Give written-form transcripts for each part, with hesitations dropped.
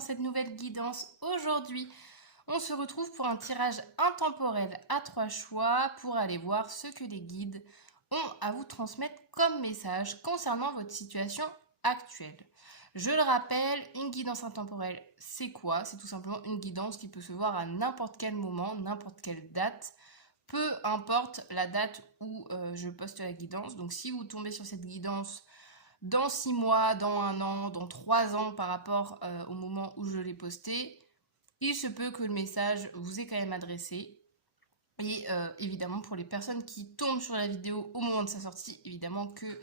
dans cette nouvelle guidance. Aujourd'hui, on se retrouve pour un tirage intemporel à 3 choix pour aller voir ce que les guides ont à vous transmettre comme message concernant votre situation actuelle. Je le rappelle, une guidance intemporelle, c'est quoi? C'est tout simplement une guidance qui peut se voir à n'importe quel moment, n'importe quelle date, peu importe la date où je poste la guidance. Donc si vous tombez sur cette guidance dans 6 mois, dans 1 an, dans 3 ans par rapport au moment où je l'ai posté, il se peut que le message vous est quand même adressé. Et évidemment, pour les personnes qui tombent sur la vidéo au moment de sa sortie, évidemment que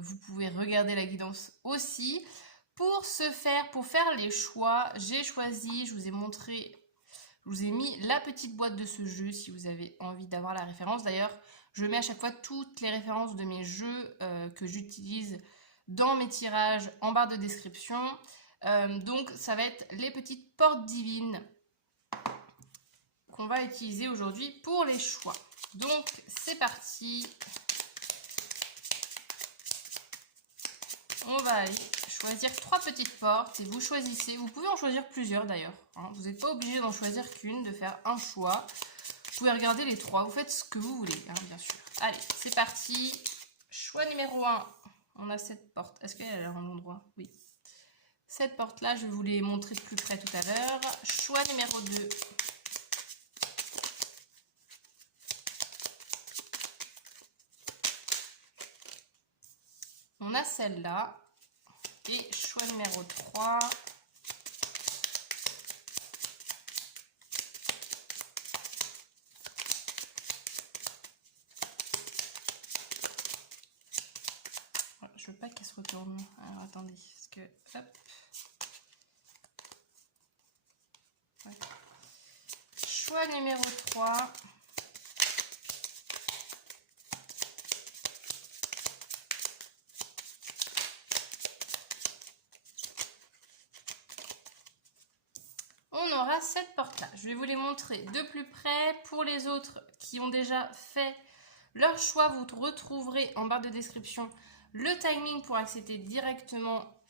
vous pouvez regarder la guidance aussi. Pour faire les choix, j'ai choisi, je vous ai montré, je vous ai mis la petite boîte de ce jeu si vous avez envie d'avoir la référence. D'ailleurs, je mets à chaque fois toutes les références de mes jeux que j'utilise dans mes tirages en barre de description. Donc, ça va être les petites portes divines qu'on va utiliser aujourd'hui pour les choix. Donc, c'est parti. On va aller choisir 3 petites portes et vous choisissez. Vous pouvez en choisir plusieurs d'ailleurs. Hein. Vous n'êtes pas obligé d'en choisir qu'une, de faire un choix. Vous pouvez regarder les 3. Vous faites ce que vous voulez, hein, bien sûr. Allez, c'est parti. Choix numéro 1. On a cette porte. Est-ce qu'elle est à un endroit? Oui. Cette porte-là, je vais vous les montrer de plus près tout à l'heure. Choix numéro 2. On a celle-là. Et choix numéro 3. Je veux pas qu'elle se retourne. Alors attendez, parce que... Hop. Ouais. Choix numéro 3. On aura cette porte-là. Je vais vous les montrer de plus près. Pour les autres qui ont déjà fait leur choix, vous retrouverez en barre de description le timing pour accéder directement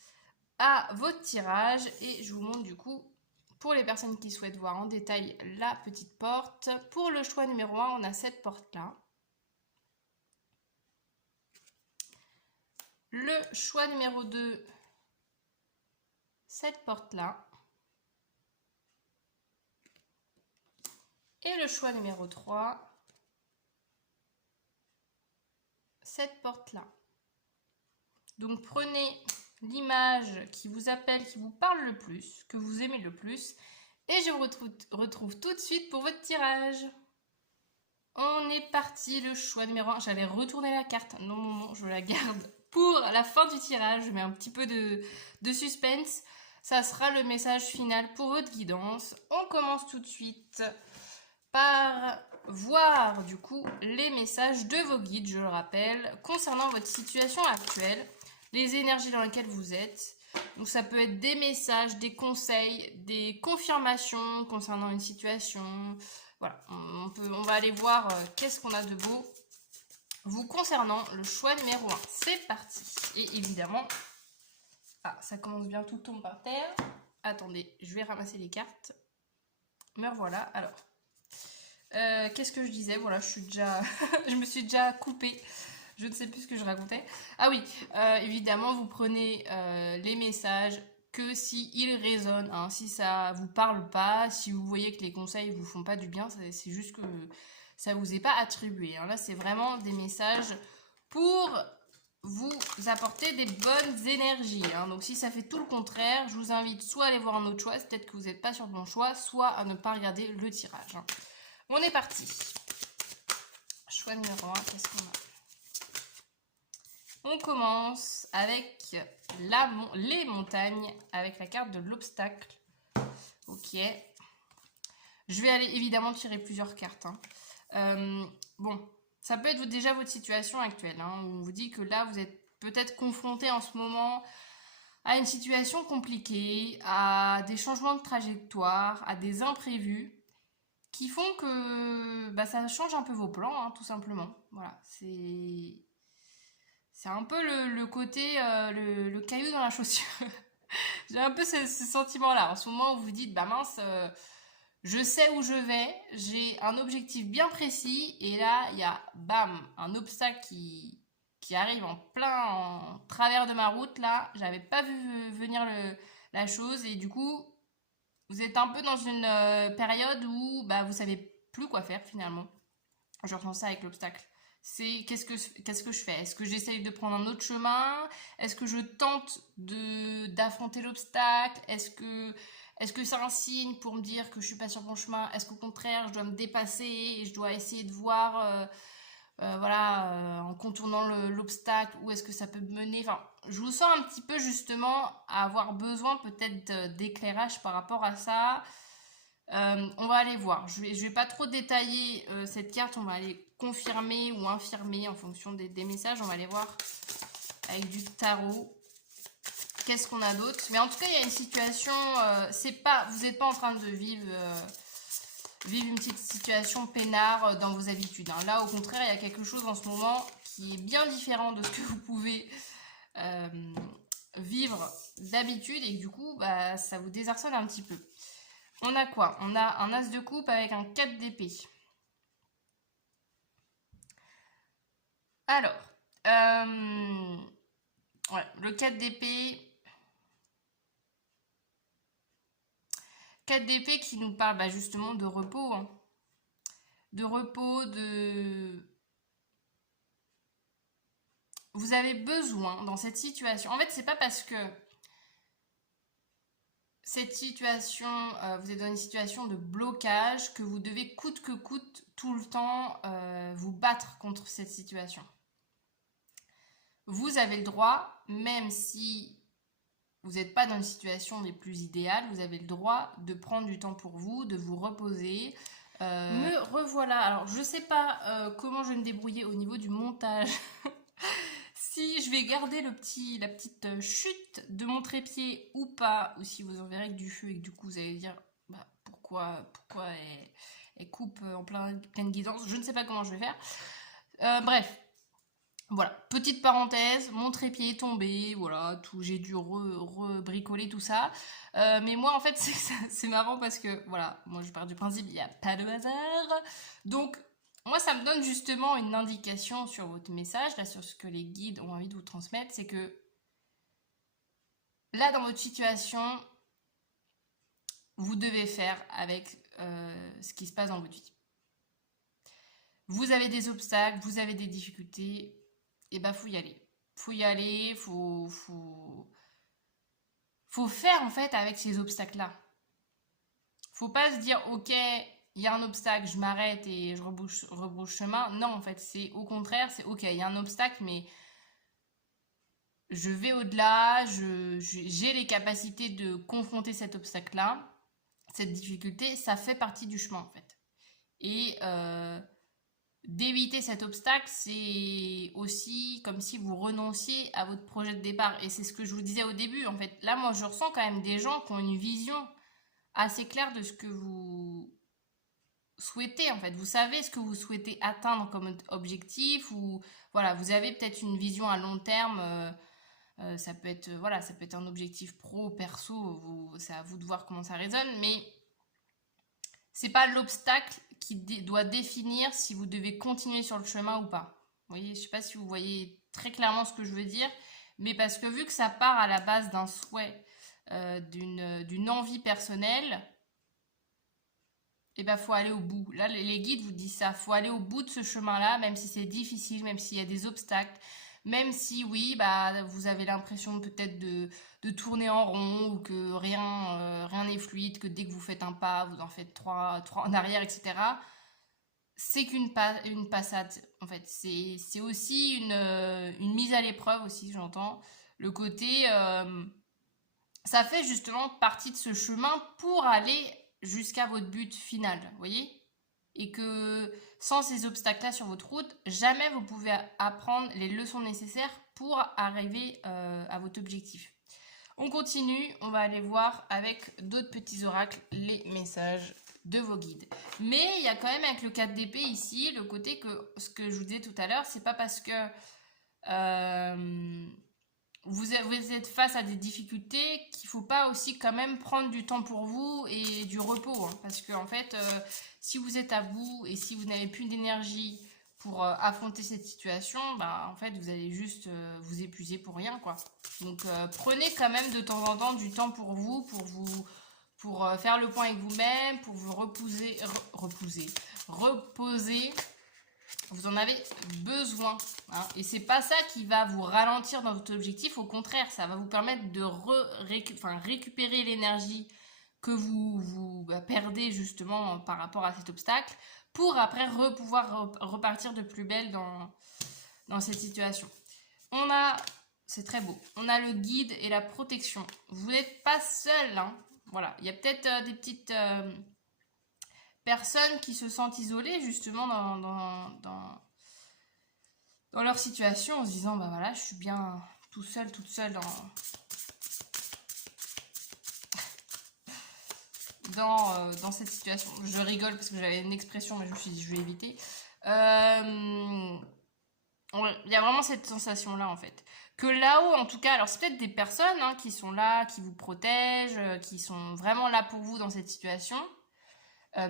à votre tirage. Et je vous montre du coup, pour les personnes qui souhaitent voir en détail la petite porte. Pour le choix numéro 1, on a cette porte-là. Le choix numéro 2, cette porte-là. Et le choix numéro 3, cette porte-là. Donc prenez l'image qui vous appelle, qui vous parle le plus, que vous aimez le plus. Et je vous retrouve tout de suite pour votre tirage. On est parti, le choix numéro 1. J'avais retourné la carte. Non, non, non, je la garde pour la fin du tirage. Je mets un petit peu de suspense. Ça sera le message final pour votre guidance. On commence tout de suite par voir du coup les messages de vos guides, je le rappelle, concernant votre situation actuelle, les énergies dans lesquelles vous êtes. Donc ça peut être des messages, des conseils, des confirmations concernant une situation. Voilà, on va aller voir qu'est-ce qu'on a de beau vous concernant le choix numéro 1. C'est parti. Et évidemment, ça commence bien, tout tombe par terre. Attendez, je vais ramasser les cartes. Me revoilà. Alors, qu'est-ce que je disais? Voilà, je me suis déjà coupée. Je ne sais plus ce que je racontais. Ah oui, évidemment, vous prenez les messages que s'ils résonnent, hein, si ça vous parle pas, si vous voyez que les conseils vous font pas du bien, c'est juste que ça vous est pas attribué. Hein. Là, c'est vraiment des messages pour vous apporter des bonnes énergies. Hein. Donc, si ça fait tout le contraire, je vous invite soit à aller voir un autre choix, peut-être que vous n'êtes pas sur le bon choix, soit à ne pas regarder le tirage. Hein. On est parti. Choix numéro 1, qu'est-ce qu'on a? On commence avec les montagnes, avec la carte de l'obstacle. Ok. Je vais aller évidemment tirer plusieurs cartes. Hein. Bon, ça peut être déjà votre situation actuelle. Hein. On vous dit que là, vous êtes peut-être confronté en ce moment à une situation compliquée, à des changements de trajectoire, à des imprévus qui font que ça change un peu vos plans, hein, tout simplement. Voilà, c'est un peu le côté, le caillou dans la chaussure. J'ai un peu ce sentiment-là. En ce moment où vous vous dites, bah mince, je sais où je vais, j'ai un objectif bien précis, et là, il y a, bam, un obstacle qui arrive en plein en travers de ma route, là. J'avais pas vu venir la chose, et du coup, vous êtes un peu dans une période où bah, vous savez plus quoi faire finalement. Je ressens ça avec l'obstacle. C'est qu'est-ce que je fais? Est-ce que j'essaye de prendre un autre chemin? Est-ce que je tente d'affronter l'obstacle? Est-ce que c'est un signe pour me dire que je suis pas sur mon chemin? Est-ce qu'au contraire, je dois me dépasser et je dois essayer de voir voilà, en contournant l'obstacle, où est-ce que ça peut me mener? Enfin, je vous sens un petit peu justement à avoir besoin peut-être d'éclairage par rapport à ça. On va aller voir. Je vais pas trop détailler cette carte. On va aller confirmer ou infirmer en fonction des messages. On va aller voir avec du tarot. Qu'est-ce qu'on a d'autre? Mais en tout cas, il y a une situation. Vous n'êtes pas en train de vivre une petite situation peinard dans vos habitudes, hein. Là, au contraire, il y a quelque chose en ce moment qui est bien différent de ce que vous pouvez vivre d'habitude, et du coup, bah, ça vous désarçonne un petit peu. On a quoi? On a un as de coupe avec un 4 d'épée. Alors, ouais, le 4 d'épée. 4 d'épée qui nous parle bah, justement de repos, hein. De repos, Vous avez besoin dans cette situation. En fait, c'est pas parce que cette situation, vous êtes dans une situation de blocage que vous devez coûte que coûte tout le temps vous battre contre cette situation. Vous avez le droit, même si vous n'êtes pas dans une situation des plus idéales, vous avez le droit de prendre du temps pour vous, de vous reposer. Me revoilà. Alors, je ne sais pas comment je vais me débrouiller au niveau du montage. Si je vais garder la petite chute de mon trépied ou pas, ou si vous en verrez que du feu et que du coup vous allez dire bah, pourquoi elle coupe en pleine guidance. Je ne sais pas comment je vais faire. Bref. Voilà, petite parenthèse, mon trépied est tombé, voilà, j'ai dû rebricoler tout ça. Mais moi, en fait, c'est marrant parce que, voilà, moi je pars du principe, il n'y a pas de hasard. Donc, moi, ça me donne justement une indication sur votre message, là, sur ce que les guides ont envie de vous transmettre, c'est que, là, dans votre situation, vous devez faire avec ce qui se passe dans votre vie. Vous avez des obstacles, vous avez des difficultés, et bah faut y aller. Faut y aller, faut faire en fait avec ces obstacles-là. Faut pas se dire ok, il y a un obstacle, je m'arrête et je rebrouche chemin. Non, en fait, c'est au contraire, c'est ok, il y a un obstacle, mais je vais au-delà, j'ai les capacités de confronter cet obstacle-là, cette difficulté, ça fait partie du chemin en fait. Et d'éviter cet obstacle, c'est aussi comme si vous renonciez à votre projet de départ. Et c'est ce que je vous disais au début, en fait. Là, moi, je ressens quand même des gens qui ont une vision assez claire de ce que vous souhaitez, en fait. Vous savez ce que vous souhaitez atteindre comme objectif, ou voilà, vous avez peut-être une vision à long terme. Ça peut être, voilà, ça peut être un objectif pro, perso, c'est à vous de voir comment ça résonne, mais c'est pas l'obstacle qui doit définir si vous devez continuer sur le chemin ou pas. Vous voyez, je sais pas si vous voyez très clairement ce que je veux dire, mais parce que vu que ça part à la base d'un souhait, d'une envie personnelle, et ben faut aller au bout. Là, les guides vous disent ça, faut aller au bout de ce chemin-là, même si c'est difficile, même s'il y a des obstacles, même si oui, bah vous avez l'impression peut-être de tourner en rond, ou que rien n'est fluide, que dès que vous faites un pas, vous en faites trois en arrière, etc. C'est une passade, en fait. C'est aussi une mise à l'épreuve aussi, j'entends. Le côté, ça fait justement partie de ce chemin pour aller jusqu'à votre but final, vous voyez? Et que sans ces obstacles-là sur votre route, jamais vous pouvez apprendre les leçons nécessaires pour arriver à votre objectif. On continue, on va aller voir avec d'autres petits oracles les messages de vos guides. Mais il y a quand même avec le 4 d'épée ici, le côté que ce que je vous disais tout à l'heure, c'est pas parce que vous êtes face à des difficultés qu'il ne faut pas aussi quand même prendre du temps pour vous et du repos. Hein, parce que en fait, si vous êtes à bout et si vous n'avez plus d'énergie pour affronter cette situation, bah, en fait, vous allez juste vous épuiser pour rien, quoi. Donc, prenez quand même de temps en temps du temps pour vous, pour faire le point avec vous-même, pour vous reposer. Vous en avez besoin. Hein, et c'est pas ça qui va vous ralentir dans votre objectif. Au contraire, ça va vous permettre de récupérer l'énergie que vous perdez justement par rapport à cet obstacle pour après pouvoir repartir de plus belle dans cette situation. C'est très beau, on a le guide et la protection. Vous n'êtes pas seul. Hein. Voilà, il y a peut-être des petites personnes qui se sentent isolées justement dans leur situation en se disant bah voilà, je suis bien tout seul, toute seule dans cette situation. Je rigole parce que j'avais une expression mais je me suis dit je vais éviter. Il y a vraiment cette sensation là en fait. Que là-haut en tout cas, alors c'est peut-être des personnes hein, qui sont là, qui vous protègent, qui sont vraiment là pour vous dans cette situation.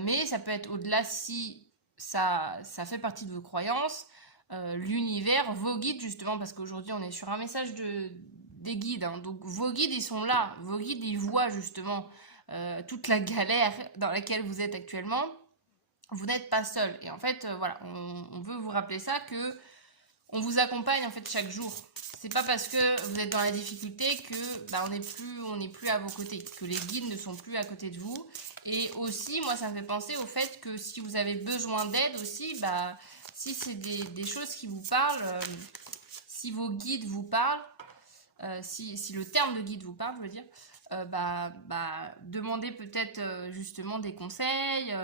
Mais ça peut être au-delà si ça fait partie de vos croyances, l'univers, vos guides justement, parce qu'aujourd'hui on est sur un message des guides, hein, donc vos guides ils sont là, vos guides ils voient justement toute la galère dans laquelle vous êtes actuellement, vous n'êtes pas seul, et en fait voilà, on veut vous rappeler ça, que on vous accompagne en fait chaque jour. C'est pas parce que vous êtes dans la difficulté que bah, on n'est plus à vos côtés, que les guides ne sont plus à côté de vous. Et aussi, moi, ça me fait penser au fait que si vous avez besoin d'aide aussi, bah, si c'est des choses qui vous parlent, si vos guides vous parlent, si le terme de guide vous parle, je veux dire, demandez peut-être justement des conseils.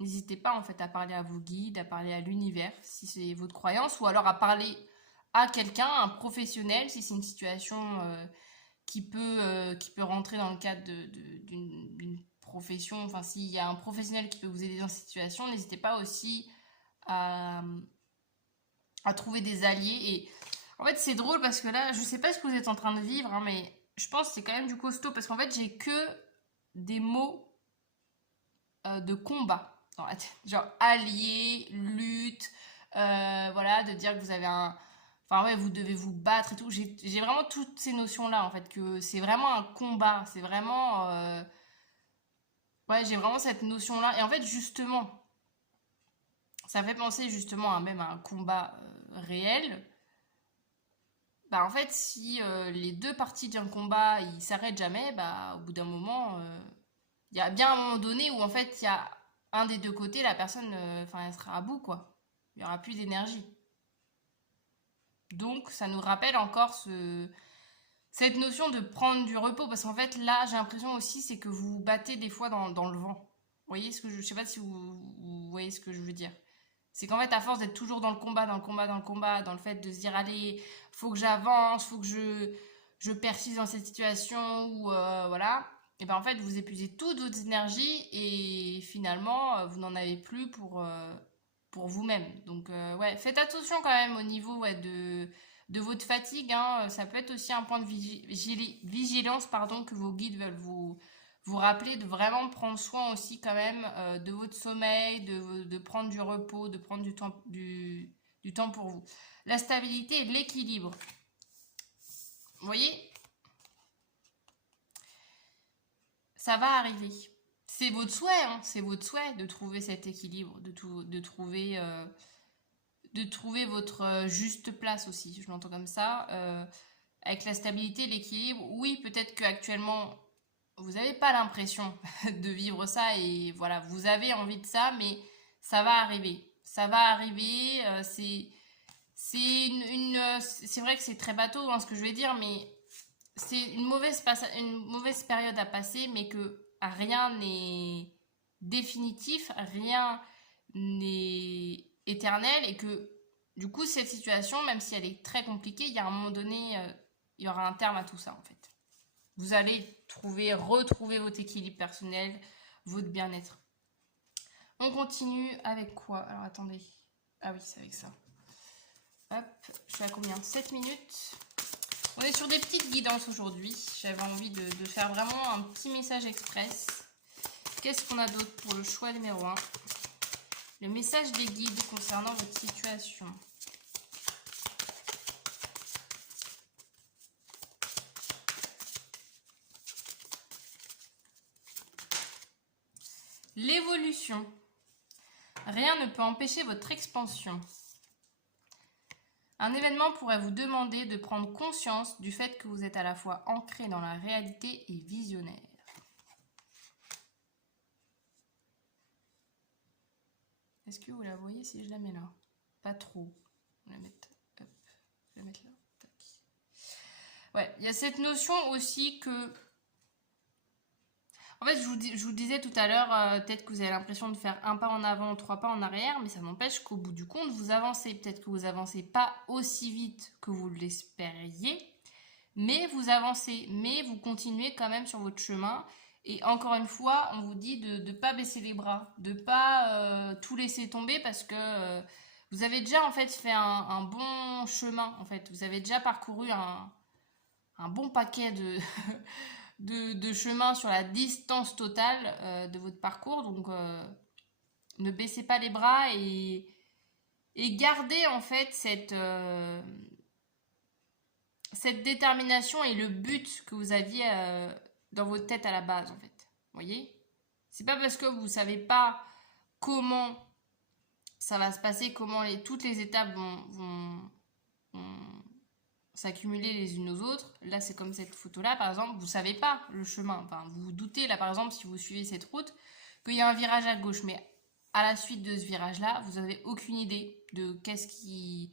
N'hésitez pas en fait à parler à vos guides, à parler à l'univers si c'est votre croyance, ou alors à parler à quelqu'un, un professionnel si c'est une situation qui peut rentrer dans le cadre d'une profession. Enfin, s'il y a un professionnel qui peut vous aider dans cette situation, n'hésitez pas aussi à trouver des alliés. Et en fait, c'est drôle parce que là, je sais pas ce que vous êtes en train de vivre, hein, mais je pense que c'est quand même du costaud parce qu'en fait, j'ai que des mots de combat dans la tête. Genre allié, lutte, voilà, de dire que vous avez un... Enfin ouais, vous devez vous battre et tout. J'ai vraiment toutes ces notions-là, en fait, que c'est vraiment un combat. C'est vraiment... Ouais, j'ai vraiment cette notion-là. Et en fait, justement, ça fait penser justement à même à un combat réel. Bah en fait, si les deux parties d'un combat, ils s'arrêtent jamais, bah au bout d'un moment, il y a bien un moment donné où en fait, il y a un des deux côtés, la personne, enfin, elle sera à bout, quoi. Il n'y aura plus d'énergie. Donc, ça nous rappelle encore cette notion de prendre du repos. Parce qu'en fait, là, j'ai l'impression aussi, c'est que vous vous battez des fois dans le vent. Vous voyez ce que je sais pas si vous voyez ce que je veux dire. C'est qu'en fait, à force d'être toujours dans le combat, dans le combat, dans le combat, dans le fait de se dire, allez, faut que j'avance, faut que je persiste dans cette situation, ou voilà, et ben en fait, vous épuisez toute votre énergie et finalement, vous n'en avez plus pour vous-même. Donc, ouais, faites attention quand même au niveau ouais, de votre fatigue. Hein. Ça peut être aussi un point de vigilance pardon, que vos guides veulent vous rappeler de vraiment prendre soin aussi quand même de votre sommeil, de prendre du repos, de prendre du temps pour vous. La stabilité et l'équilibre. Vous voyez, ça va arriver. C'est votre souhait, hein, c'est votre souhait de trouver cet équilibre, de trouver votre juste place aussi, je l'entends comme ça. Avec la stabilité, l'équilibre, oui, peut-être qu'actuellement, vous n'avez pas l'impression de vivre ça et voilà, vous avez envie de ça, mais ça va arriver. Ça va arriver, c'est vrai que c'est très bateau hein, ce que je vais dire, mais c'est une mauvaise période à passer, mais que rien n'est définitif, rien n'est éternel et que du coup cette situation, même si elle est très compliquée, il y a un moment donné, il y aura un terme à tout ça en fait. Vous allez retrouver votre équilibre personnel, votre bien-être. On continue avec quoi? Alors attendez. Ah oui, c'est avec ça. Hop, je suis à combien? 7 minutes. On est sur des petites guidances aujourd'hui. J'avais envie de faire vraiment un petit message express. Qu'est-ce qu'on a d'autre pour le choix numéro 1? Le message des guides concernant votre situation. L'évolution. Rien ne peut empêcher votre expansion. Un événement pourrait vous demander de prendre conscience du fait que vous êtes à la fois ancré dans la réalité et visionnaire. Est-ce que vous la voyez si je la mets là? Pas trop. Je vais la mettre, hop, je vais la mettre là. Tac. Ouais, il y a cette notion aussi que... En fait, je vous disais tout à l'heure, peut-être que vous avez l'impression de faire un pas en avant, 3 pas en arrière, mais ça n'empêche qu'au bout du compte, vous avancez. Peut-être que vous avancez pas aussi vite que vous l'espériez, mais vous avancez, mais vous continuez quand même sur votre chemin. Et encore une fois, on vous dit de ne pas baisser les bras, de ne pas tout laisser tomber parce que vous avez déjà en fait fait un bon chemin. En fait, vous avez déjà parcouru un bon paquet de chemin sur la distance totale de votre parcours. Donc, ne baissez pas les bras et gardez en fait cette détermination et le but que vous aviez dans votre tête à la base, en fait. Vous voyez? C'est pas parce que vous savez pas comment ça va se passer, comment toutes les étapes vont s'accumuler les unes aux autres. Là, c'est comme cette photo-là, par exemple, vous savez pas le chemin. Enfin, vous vous doutez, là, par exemple, si vous suivez cette route, qu'il y a un virage à gauche. Mais à la suite de ce virage-là, vous n'avez aucune idée de qu'est-ce qui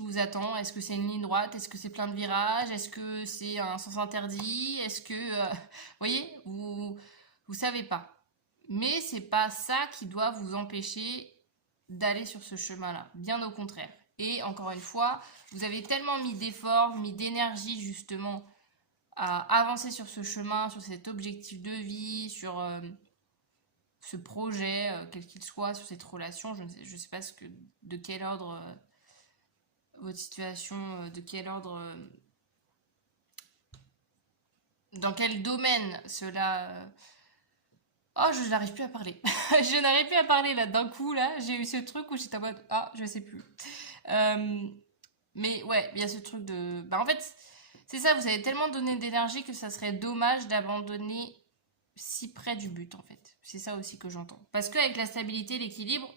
vous attend. Est-ce que c'est une ligne droite? Est-ce que c'est plein de virages? Est-ce que c'est un sens interdit? Est-ce que... vous voyez, vous savez pas. Mais c'est pas ça qui doit vous empêcher d'aller sur ce chemin-là. Bien au contraire. Et encore une fois, vous avez tellement mis d'efforts, mis d'énergie justement à avancer sur ce chemin, sur cet objectif de vie, sur ce projet, quel qu'il soit, sur cette relation. Je ne sais pas de quel ordre votre situation, de quel ordre, dans quel domaine cela... Oh, je n'arrive plus à parler. Je n'arrive plus à parler là. D'un coup, là, j'ai eu ce truc où j'étais en mode... Ah, je sais plus. Mais ouais, il y a ce truc de... Bah en fait, c'est ça, vous avez tellement donné d'énergie que ça serait dommage d'abandonner si près du but, en fait. C'est ça aussi que j'entends. Parce qu'avec la stabilité, l'équilibre,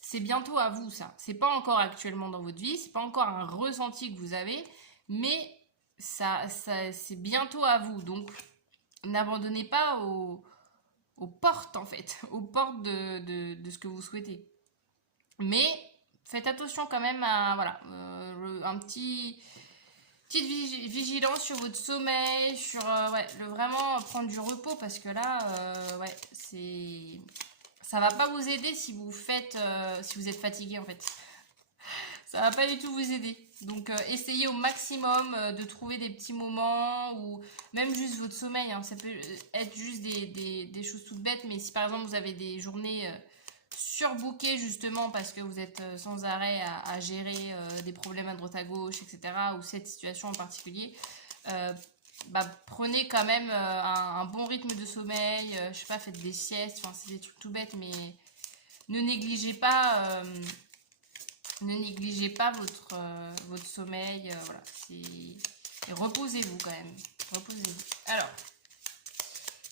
c'est bientôt à vous, ça. C'est pas encore actuellement dans votre vie, c'est pas encore un ressenti que vous avez, mais c'est bientôt à vous. Donc, n'abandonnez pas aux portes, en fait, aux portes de ce que vous souhaitez. Mais faites attention quand même à, voilà, un petite vigilance sur votre sommeil, sur, ouais, vraiment prendre du repos, parce que là, ouais, ça va pas vous aider si vous si vous êtes fatigué, en fait. Ça va pas du tout vous aider. Donc, essayez au maximum de trouver des petits moments ou même juste votre sommeil. Hein. Ça peut être juste des choses toutes bêtes. Mais si par exemple vous avez des journées surbookées justement parce que vous êtes sans arrêt à gérer des problèmes à droite à gauche, etc. ou cette situation en particulier, bah, prenez quand même un bon rythme de sommeil. Je sais pas, faites des siestes. Enfin, c'est des trucs tout bêtes, mais ne négligez pas... Ne négligez pas votre sommeil, voilà. Et reposez-vous quand même. Reposez-vous. Alors,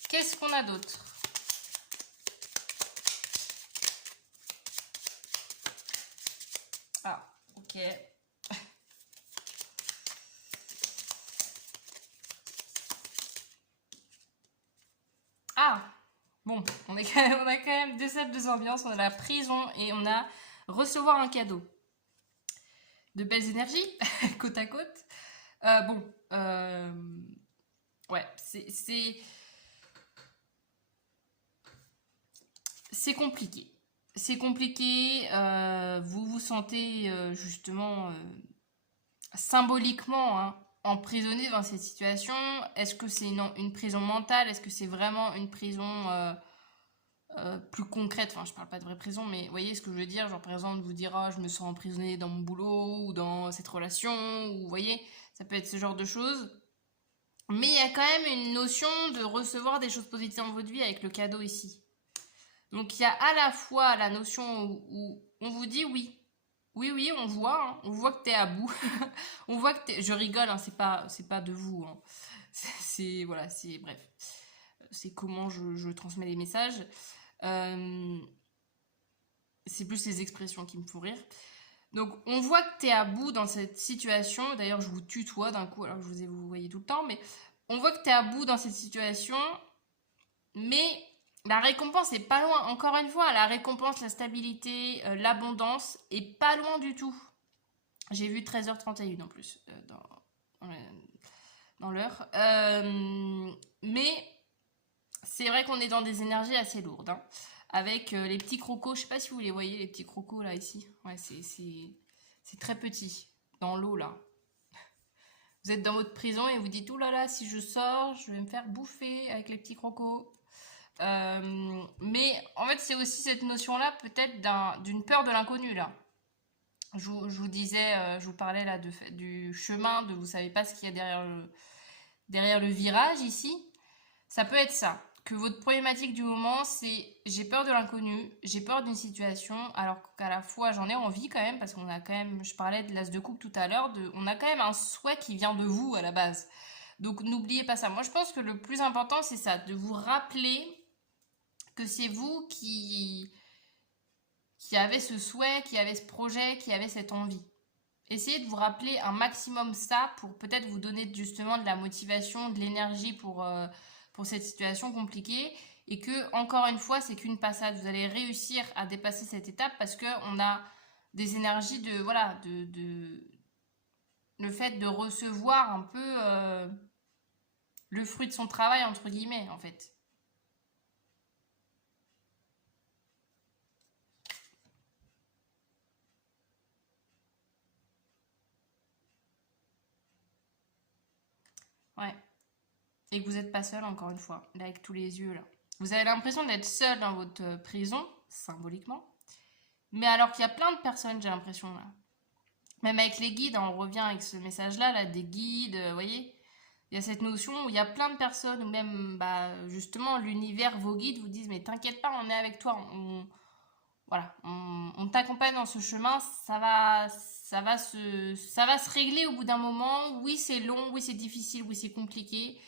qu'est-ce qu'on a d'autre? Ah, ok. Ah, bon, on a quand même deux salles, deux ambiances. On a la prison et on a recevoir un cadeau. De belles énergies, côte à côte. Bon, ouais, c'est compliqué. C'est compliqué, vous vous sentez justement symboliquement hein, emprisonné dans cette situation. Est-ce que c'est une prison mentale? Est-ce que c'est vraiment une prison plus concrète? Enfin, je parle pas de vraie prison, mais vous voyez ce que je veux dire? Genre, par exemple, vous dire, ah, je me sens emprisonné dans mon boulot ou dans cette relation, ou vous voyez, Ça peut être ce genre de choses. Mais il y a quand même une notion de recevoir des choses positives dans votre vie avec le cadeau ici. Donc il y a à la fois la notion où on vous dit oui. Oui, on voit que t'es à bout. On voit que t'es... Je rigole, hein, c'est pas de vous. Hein. Voilà, c'est bref. C'est comment je transmets les messages. C'est plus les expressions qui me font rire. Donc on voit que t'es à bout dans cette situation. D'ailleurs, je vous tutoie d'un coup, alors que vous voyez tout le temps, mais on voit que t'es à bout dans cette situation, mais la récompense est pas loin. Encore une fois, la récompense, la stabilité, l'abondance est pas loin du tout. J'ai vu 13h31 en plus dans l'heure. Mais c'est vrai qu'on est dans des énergies assez lourdes. Hein, avec les petits crocos. Je sais pas si vous les voyez, les petits crocos là ici. Ouais, c'est très petit. Dans l'eau là. Vous êtes dans votre prison et vous dites, oh là là, si je sors, je vais me faire bouffer avec les petits crocos. Mais en fait, c'est aussi cette notion-là, peut-être d'une peur de l'inconnu, là. Je vous disais, je vous parlais là du chemin, de vous savez pas ce qu'il y a derrière le virage ici. Ça peut être ça. Que votre problématique du moment, c'est j'ai peur de l'inconnu, j'ai peur d'une situation, alors qu'à la fois j'en ai envie quand même, parce qu'on a quand même, je parlais de l'as de coupe tout à l'heure, on a quand même un souhait qui vient de vous à la base. Donc n'oubliez pas ça. Moi je pense que le plus important c'est ça, de vous rappeler que c'est vous qui avez ce souhait, qui avez ce projet, qui avez cette envie. Essayez de vous rappeler un maximum ça pour peut-être vous donner justement de la motivation, de l'énergie pour cette situation compliquée. Et que, encore une fois, c'est qu'une passade. Vous allez réussir à dépasser cette étape parce qu'on a des énergies le fait de recevoir un peu le fruit de son travail, entre guillemets, en fait. Ouais. Et que vous n'êtes pas seul, encore une fois, là, avec tous les yeux, là. Vous avez l'impression d'être seul dans votre prison, symboliquement. Mais alors qu'il y a plein de personnes, j'ai l'impression, là. Même avec les guides, on revient avec ce message-là, là, des guides, vous voyez. Il y a cette notion où il y a plein de personnes, ou même, justement, l'univers, vos guides vous disent, mais t'inquiète pas, on est avec toi. Voilà, on t'accompagne dans ce chemin, ça va se régler au bout d'un moment. Oui, c'est long, oui, c'est difficile, oui, c'est compliqué.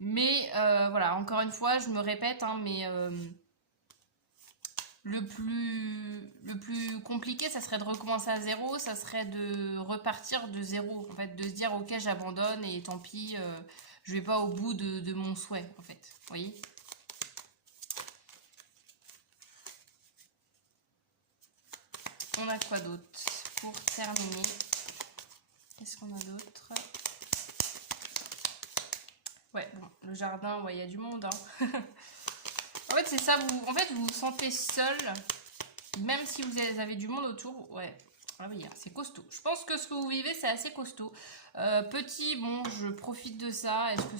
Mais voilà, encore une fois, je me répète, hein, mais le plus compliqué, ça serait de recommencer à zéro, ça serait de repartir de zéro, en fait, de se dire ok, j'abandonne et tant pis, je vais pas au bout de mon souhait, en fait, vous voyez. On a quoi d'autre pour terminer? Qu'est-ce qu'on a d'autre? Ouais, bon, le jardin, ouais, il y a du monde, hein. En fait, c'est ça, vous vous sentez seul, même si vous avez du monde autour, ouais. Ah oui, c'est costaud. Je pense que ce que vous vivez, c'est assez costaud. Petit, bon, je profite de ça. Est-ce que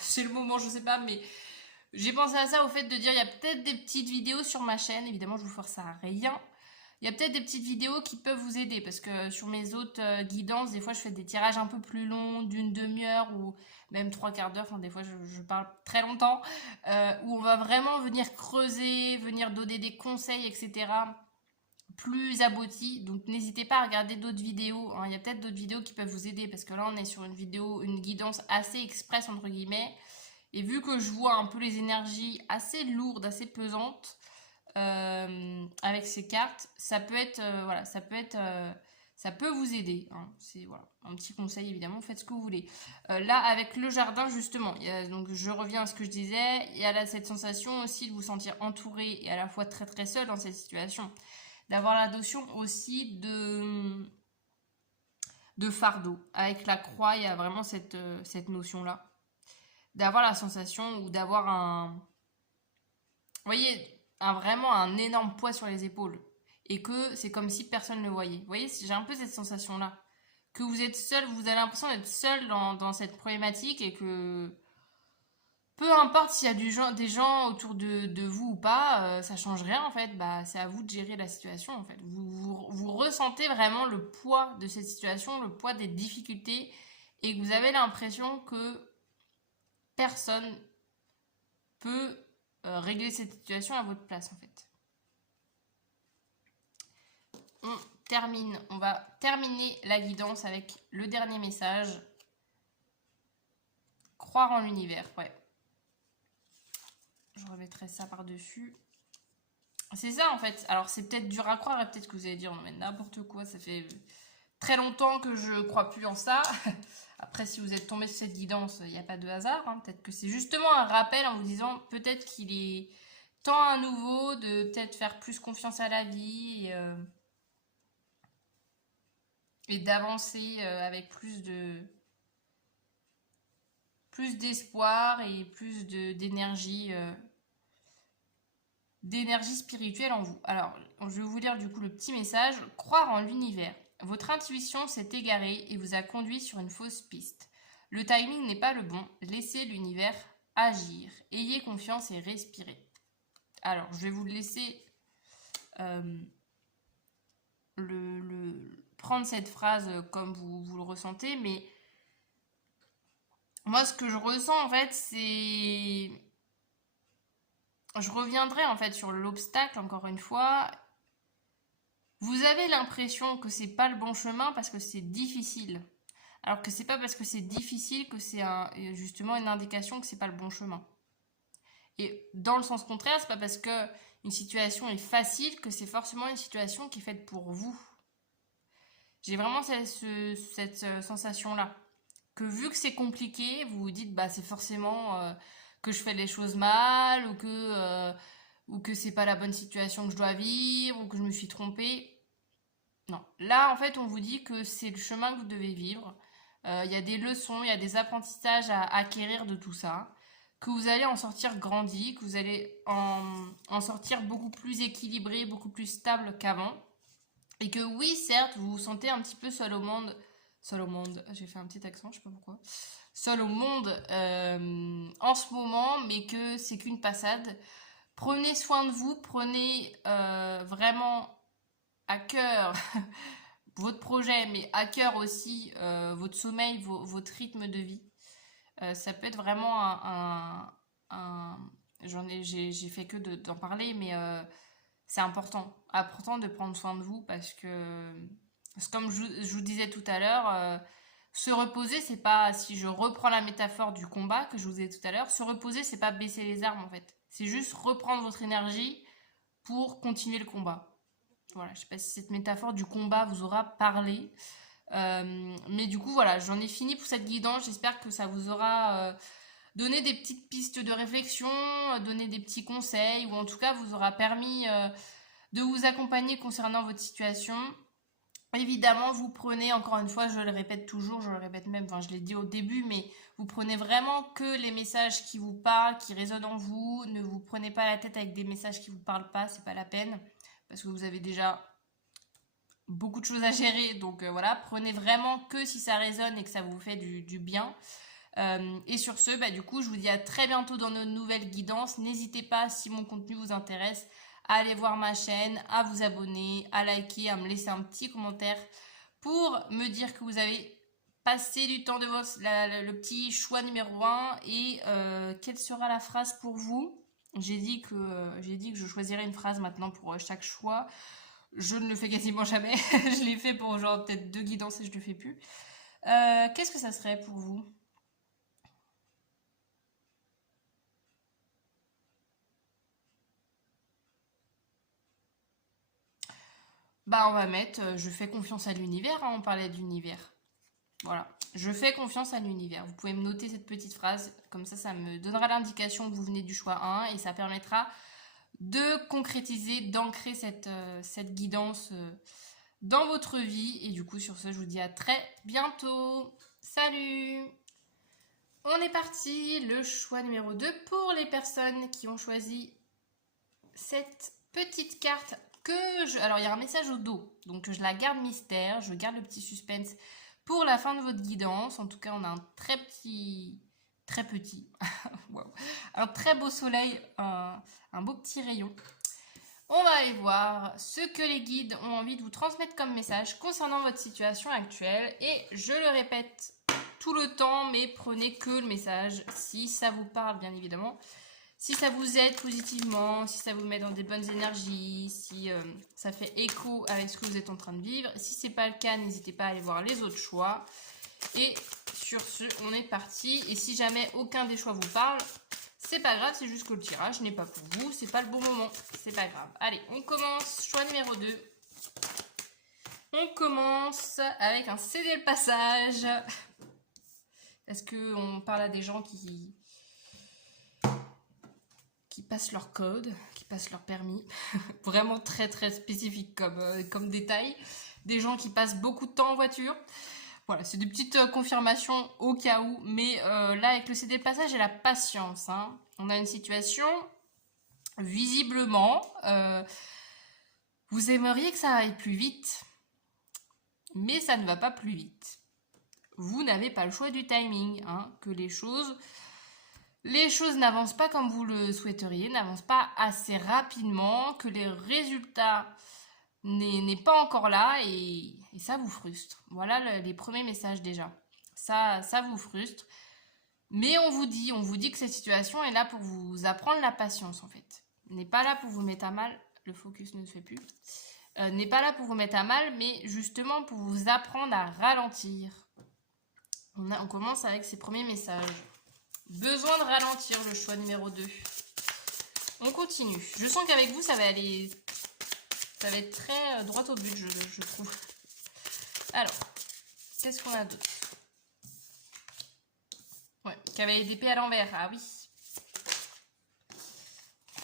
c'est le moment, je sais pas, mais j'ai pensé à ça au fait de dire, il y a peut-être des petites vidéos sur ma chaîne. Évidemment, je vous force à rien. Il y a peut-être des petites vidéos qui peuvent vous aider parce que sur mes autres guidances, des fois, je fais des tirages un peu plus longs, d'une demi-heure ou même 3/4 d'heure. Enfin, des fois, je parle très longtemps, où on va vraiment venir creuser, venir donner des conseils, etc. plus aboutis. Donc, n'hésitez pas à regarder d'autres vidéos. Hein. Il y a peut-être d'autres vidéos qui peuvent vous aider parce que là, on est sur une guidance assez express, entre guillemets. Et vu que je vois un peu les énergies assez lourdes, assez pesantes, avec ces cartes, ça peut être voilà, ça peut vous aider, hein. C'est voilà, un petit conseil évidemment, faites ce que vous voulez. Là avec le jardin justement, donc je reviens à ce que je disais, il y a là cette sensation aussi de vous sentir entouré et à la fois très très seul dans cette situation, d'avoir la notion aussi de fardeau. Avec la croix, il y a vraiment cette notion là, d'avoir la sensation ou d'avoir vous voyez, vraiment un énorme poids sur les épaules. Et que c'est comme si personne ne le voyait. Vous voyez, j'ai un peu cette sensation-là. Que vous êtes seul, vous avez l'impression d'être seul dans cette problématique et que peu importe s'il y a des gens autour de vous ou pas, ça change rien en fait. Bah, c'est à vous de gérer la situation en fait. Vous ressentez vraiment le poids de cette situation, le poids des difficultés, et que vous avez l'impression que personne peut régler cette situation à votre place en fait. On va terminer la guidance avec le dernier message. Croire en l'univers, ouais. Je remettrai ça par-dessus. C'est ça en fait. Alors c'est peut-être dur à croire et peut-être que vous allez dire non mais n'importe quoi, ça fait très longtemps que je crois plus en ça. Après si vous êtes tombé sur cette guidance, il n'y a pas de hasard. Hein. Peut-être que c'est justement un rappel en vous disant peut-être qu'il est temps à nouveau de peut-être faire plus confiance à la vie et d'avancer avec plus d'espoir et plus d'énergie d'énergie spirituelle en vous. Alors, je vais vous lire du coup le petit message. Croire en l'univers. Votre intuition s'est égarée et vous a conduit sur une fausse piste. Le timing n'est pas le bon. Laissez l'univers agir. Ayez confiance et respirez. Alors, je vais vous laisser prendre cette phrase comme vous le ressentez, mais moi, ce que je ressens, en fait, c'est... Je reviendrai, en fait, sur l'obstacle, encore une fois. Vous avez l'impression que c'est pas le bon chemin parce que c'est difficile. Alors que c'est pas parce que c'est difficile que c'est justement une indication que c'est pas le bon chemin. Et dans le sens contraire, c'est pas parce que une situation est facile que c'est forcément une situation qui est faite pour vous. J'ai vraiment cette sensation-là. Que vu que c'est compliqué, vous vous dites bah c'est forcément que je fais les choses mal ou que c'est pas la bonne situation que je dois vivre ou que je me suis trompée. Non. Là, en fait, on vous dit que c'est le chemin que vous devez vivre. Il y a des leçons, il y a des apprentissages à acquérir de tout ça. Que vous allez en sortir grandi, que vous allez en sortir beaucoup plus équilibré, beaucoup plus stable qu'avant. Et que oui, certes, vous vous sentez un petit peu seul au monde. Seul au monde, j'ai fait un petit accent, je sais pas pourquoi. Seul au monde en ce moment, mais que c'est qu'une passade. Prenez soin de vous, prenez vraiment à cœur votre projet, mais à cœur aussi votre sommeil, votre rythme de vie. Ça peut être vraiment j'ai fait que d'en parler, mais c'est important de prendre soin de vous parce que, comme je vous disais tout à l'heure, se reposer, c'est pas, si je reprends la métaphore du combat que je vous disais tout à l'heure, se reposer, c'est pas baisser les armes en fait. C'est juste reprendre votre énergie pour continuer le combat. Voilà, je sais pas si cette métaphore du combat vous aura parlé. Mais du coup, voilà, j'en ai fini pour cette guidance. J'espère que ça vous aura donné des petites pistes de réflexion, donné des petits conseils, ou en tout cas vous aura permis de vous accompagner concernant votre situation. Évidemment, vous prenez, encore une fois, je le répète toujours, je le répète même, enfin je l'ai dit au début, mais vous prenez vraiment que les messages qui vous parlent, qui résonnent en vous. Ne vous prenez pas la tête avec des messages qui vous parlent pas, c'est pas la peine, parce que vous avez déjà beaucoup de choses à gérer. Donc voilà, prenez vraiment que si ça résonne et que ça vous fait du bien. Et sur ce, bah, du coup, je vous dis à très bientôt dans nos nouvelles guidances. N'hésitez pas, si mon contenu vous intéresse, à aller voir ma chaîne, à vous abonner, à liker, à me laisser un petit commentaire pour me dire que vous avez passé du temps de le petit choix numéro 1 et quelle sera la phrase pour vous. J'ai dit que je choisirais une phrase maintenant pour chaque choix. Je ne le fais quasiment jamais. Je l'ai fait pour genre peut-être 2 guidances et je ne le fais plus. Qu'est-ce que ça serait pour vous? Bah on va mettre je fais confiance à l'univers, hein, on parlait d'univers. Voilà, je fais confiance à l'univers. Vous pouvez me noter cette petite phrase, comme ça me donnera l'indication que vous venez du choix 1 et ça permettra de concrétiser, d'ancrer cette guidance dans votre vie. Et du coup, sur ce, je vous dis à très bientôt. Salut! On est parti, le choix numéro 2 pour les personnes qui ont choisi cette petite carte alors il y a un message au dos, donc je la garde mystère, je garde le petit suspense pour la fin de votre guidance. En tout cas, on a un très très petit. Wow. Un très beau soleil, un beau petit rayon. On va aller voir ce que les guides ont envie de vous transmettre comme message concernant votre situation actuelle. Et je le répète tout le temps, mais prenez que le message si ça vous parle, bien évidemment. Si ça vous aide positivement, si ça vous met dans des bonnes énergies, si ça fait écho avec ce que vous êtes en train de vivre. Si ce n'est pas le cas, n'hésitez pas à aller voir les autres choix. Et sur ce, on est parti. Et si jamais aucun des choix vous parle, c'est pas grave, c'est juste que le tirage n'est pas pour vous, c'est pas le bon moment, c'est pas grave. Allez, on commence, choix numéro 2. On commence avec un céder le passage. Est-ce qu'on parle à des gens qui passent leur code, qui passent leur permis? Vraiment très très spécifique comme détail. Des gens qui passent beaucoup de temps en voiture. Voilà, c'est des petites confirmations au cas où. Mais là, avec le céder le passage et la patience, hein, on a une situation, visiblement, vous aimeriez que ça aille plus vite, mais ça ne va pas plus vite. Vous n'avez pas le choix du timing, hein, que les choses n'avancent pas comme vous le souhaiteriez, n'avancent pas assez rapidement, que les résultats n'est pas encore là et ça vous frustre. Voilà les premiers messages déjà. Ça vous frustre. Mais on vous dit que cette situation est là pour vous apprendre la patience en fait. N'est pas là pour vous mettre à mal. Le focus ne se fait plus. N'est pas là pour vous mettre à mal, mais justement pour vous apprendre à ralentir. On commence avec ces premiers messages. Besoin de ralentir, le choix numéro 2. On continue. Je sens qu'avec vous, ça va être très droit au but, je trouve. Alors, qu'est-ce qu'on a d'autre? Ouais, cavalier d'épée à l'envers. Ah oui.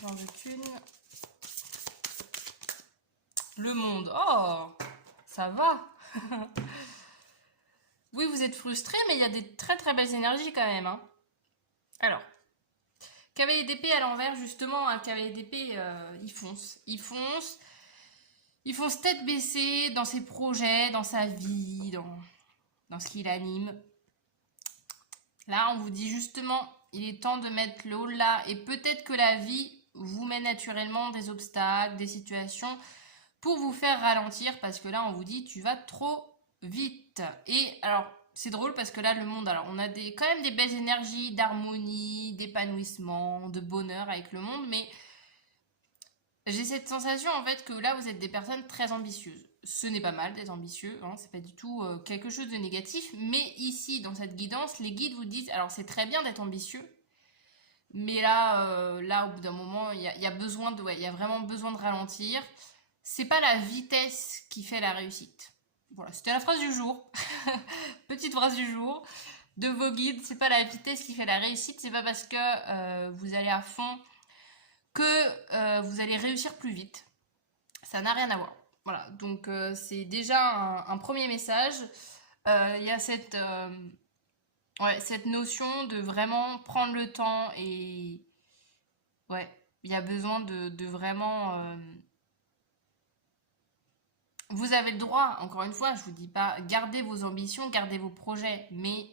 J'en veux qu'une. Le monde. Oh, ça va. Oui, vous êtes frustré, mais il y a des très très belles énergies quand même. Hein. Alors, cavalier d'épée à l'envers, justement, un cavalier d'épée, il fonce. Il fonce tête baissée dans ses projets, dans sa vie, dans ce qui l'anime. Là, on vous dit justement, il est temps de mettre le haut là. Et peut-être que la vie vous met naturellement des obstacles, des situations pour vous faire ralentir. Parce que là, on vous dit, tu vas trop vite. Et alors, c'est drôle parce que là, le monde, alors on a quand même des belles énergies d'harmonie, d'épanouissement, de bonheur avec le monde. Mais j'ai cette sensation en fait que là, vous êtes des personnes très ambitieuses. Ce n'est pas mal d'être ambitieux, hein, c'est pas du tout quelque chose de négatif, mais ici, dans cette guidance, les guides vous disent, alors c'est très bien d'être ambitieux, mais là, au bout d'un moment, il y a vraiment besoin de ralentir. C'est pas la vitesse qui fait la réussite. Voilà, c'était la phrase du jour. Petite phrase du jour de vos guides, c'est pas la vitesse qui fait la réussite, c'est pas parce que vous allez à fond que vous allez réussir plus vite. Ça n'a rien à voir. Voilà, donc c'est déjà un premier message. Il y a cette notion de vraiment prendre le temps et ouais, il y a besoin de vraiment... Vous avez le droit, encore une fois, je vous dis pas, gardez vos ambitions, gardez vos projets, mais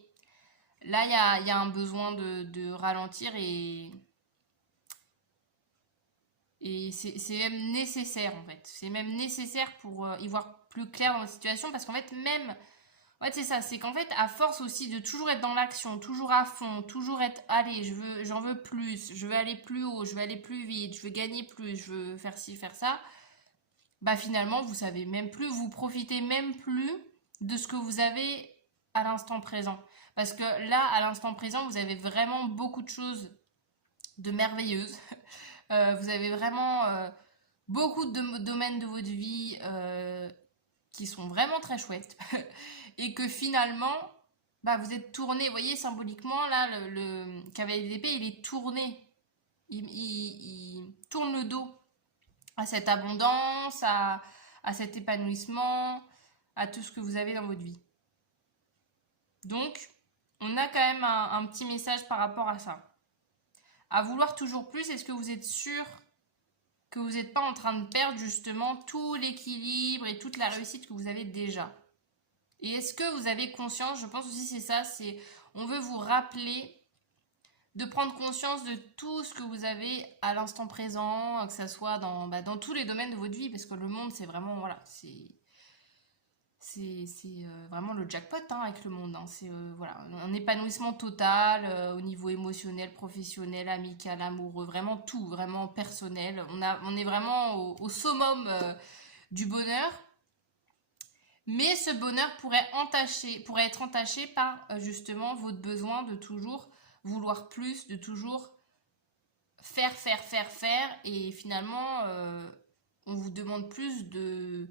là, il y a un besoin de ralentir et c'est même nécessaire en fait. C'est même nécessaire pour y voir plus clair dans la situation parce qu'en fait même... En fait c'est ça, c'est qu'en fait à force aussi de toujours être dans l'action, toujours à fond, toujours être allez, j'en veux plus, je veux aller plus haut, je veux aller plus vite, je veux gagner plus, je veux faire ci, faire ça. Bah finalement vous savez même plus, vous profitez même plus de ce que vous avez à l'instant présent. Parce que là, à l'instant présent, vous avez vraiment beaucoup de choses de merveilleuses. Vous avez vraiment beaucoup de domaines de votre vie qui sont vraiment très chouettes. Et que finalement, bah, vous êtes tourné, vous voyez, symboliquement, là, le cavalier d'épée, il est tourné. Il tourne le dos à cette abondance, à cet épanouissement, à tout ce que vous avez dans votre vie. Donc, on a quand même un petit message par rapport à ça. À vouloir toujours plus, est-ce que vous êtes sûr que vous n'êtes pas en train de perdre justement tout l'équilibre et toute la réussite que vous avez déjà? Et est-ce que vous avez conscience, je pense aussi c'est ça, c'est on veut vous rappeler de prendre conscience de tout ce que vous avez à l'instant présent, que ça soit dans tous les domaines de votre vie, parce que le monde, c'est vraiment, voilà, c'est vraiment le jackpot hein, avec le monde. Hein. C'est voilà, un épanouissement total au niveau émotionnel, professionnel, amical, amoureux, vraiment tout, vraiment personnel. On est vraiment au summum du bonheur. Mais ce bonheur pourrait être entaché par justement votre besoin de toujours vouloir plus, de toujours faire, faire, faire, faire. Et finalement, on vous demande plus de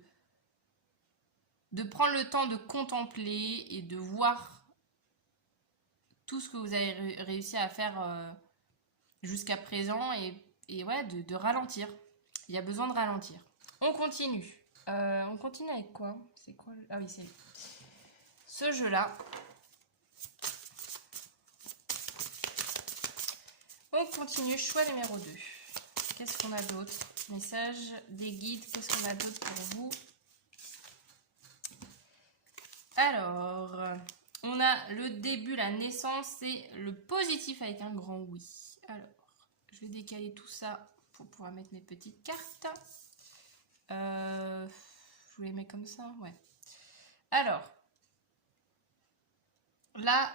prendre le temps de contempler et de voir tout ce que vous avez réussi à faire jusqu'à présent et ouais, de ralentir. Il y a besoin de ralentir. On continue. On continue avec quoi? C'est quoi Ah oui, c'est ce jeu-là. On continue. Choix numéro 2. Qu'est-ce qu'on a d'autre? Message, des guides. Qu'est-ce qu'on a d'autre pour vous? Alors, on a le début, la naissance et le positif avec un grand oui. Alors, je vais décaler tout ça pour pouvoir mettre mes petites cartes. Je vous les mets comme ça, ouais. Alors, là,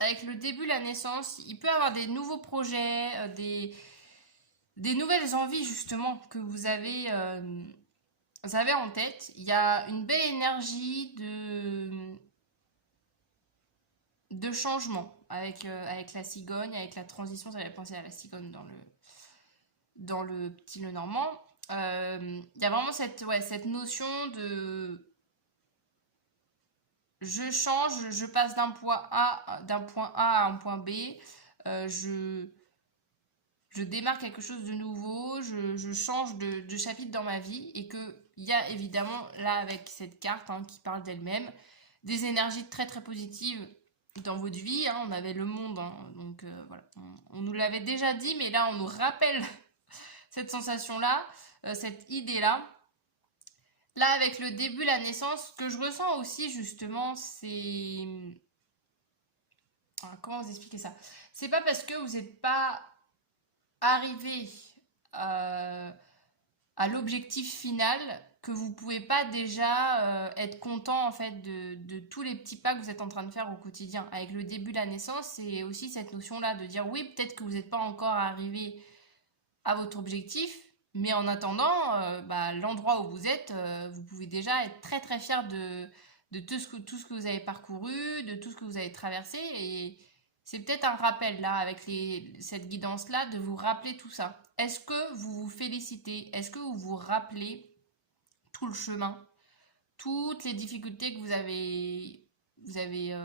avec le début, la naissance, il peut y avoir des nouveaux projets, des nouvelles envies justement que vous avez en tête. Il y a une belle énergie de changement avec la cigogne, avec la transition. Ça fait penser à la cigogne dans le petit Lenormand. Il y a vraiment cette notion de je change, je passe d'un point A à un point B, je démarre quelque chose de nouveau, je change de chapitre dans ma vie et qu'il y a évidemment là avec cette carte hein, qui parle d'elle-même des énergies très très positives dans votre vie. Hein. On avait le monde, hein, donc voilà, on nous l'avait déjà dit, mais là on nous rappelle cette sensation-là, cette idée-là. Là, avec le début, la naissance, ce que je ressens aussi, justement, c'est... comment vous expliquer ça? C'est pas parce que vous n'êtes pas arrivé à l'objectif final que vous pouvez pas déjà être content, en fait, de tous les petits pas que vous êtes en train de faire au quotidien. Avec le début de la naissance, c'est aussi cette notion-là de dire, oui, peut-être que vous n'êtes pas encore arrivé à votre objectif, mais en attendant, l'endroit où vous êtes, vous pouvez déjà être très très fier de tout ce que vous avez parcouru, de tout ce que vous avez traversé. Et c'est peut-être un rappel là, avec cette guidance-là, de vous rappeler tout ça. Est-ce que vous vous félicitez? Est-ce que vous vous rappelez tout le chemin, toutes les difficultés que vous avez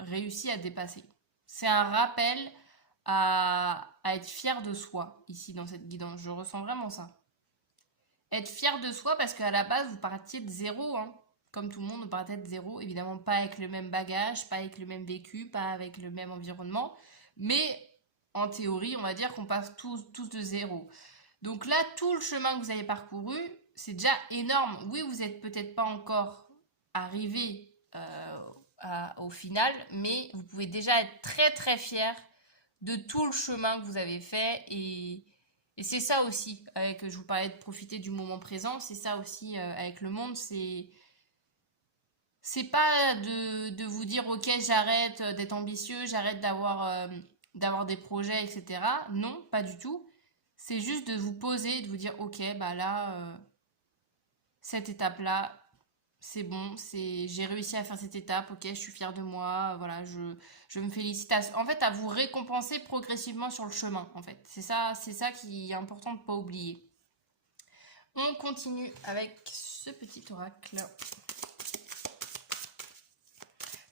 réussi à dépasser? C'est un rappel à être fier de soi, ici, dans cette guidance. Je ressens vraiment ça. Être fier de soi, parce qu'à la base, vous partiez de zéro, hein. Comme tout le monde, on partait de zéro. Évidemment, pas avec le même bagage, pas avec le même vécu, pas avec le même environnement. Mais, en théorie, on va dire qu'on passe tous de zéro. Donc là, tout le chemin que vous avez parcouru, c'est déjà énorme. Oui, vous n'êtes peut-être pas encore arrivé au final, mais vous pouvez déjà être très très fier de tout le chemin que vous avez fait et c'est ça aussi, je vous parlais de profiter du moment présent, c'est ça aussi avec le monde, c'est pas de vous dire ok j'arrête d'être ambitieux, j'arrête d'avoir des projets, etc. Non, pas du tout. C'est juste de vous poser, de vous dire ok bah là cette étape là c'est bon, j'ai réussi à faire cette étape, ok, je suis fière de moi, voilà, je me félicite en fait à vous récompenser progressivement sur le chemin, en fait. C'est ça qui est important de ne pas oublier. On continue avec ce petit oracle.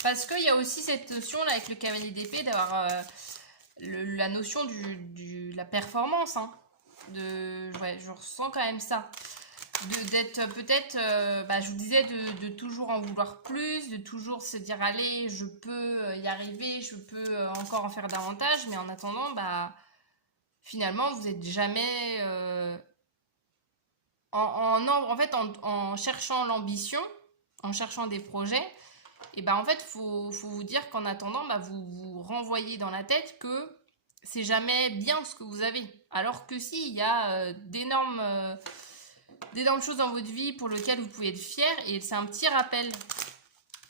Parce qu'il y a aussi cette notion là avec le cavalier d'épée d'avoir la notion de la performance, hein. Ouais, je ressens quand même ça. D'être peut-être, je vous disais, de toujours en vouloir plus, de toujours se dire allez, je peux y arriver, je peux encore en faire davantage, mais en attendant, finalement, vous n'êtes jamais en cherchant l'ambition, en cherchant des projets, Et bah en fait, faut vous dire qu'en attendant, bah, vous vous renvoyez dans la tête que c'est jamais bien ce que vous avez. Alors que si, il y a d'énormes choses dans votre vie pour lesquelles vous pouvez être fier. Et c'est un petit rappel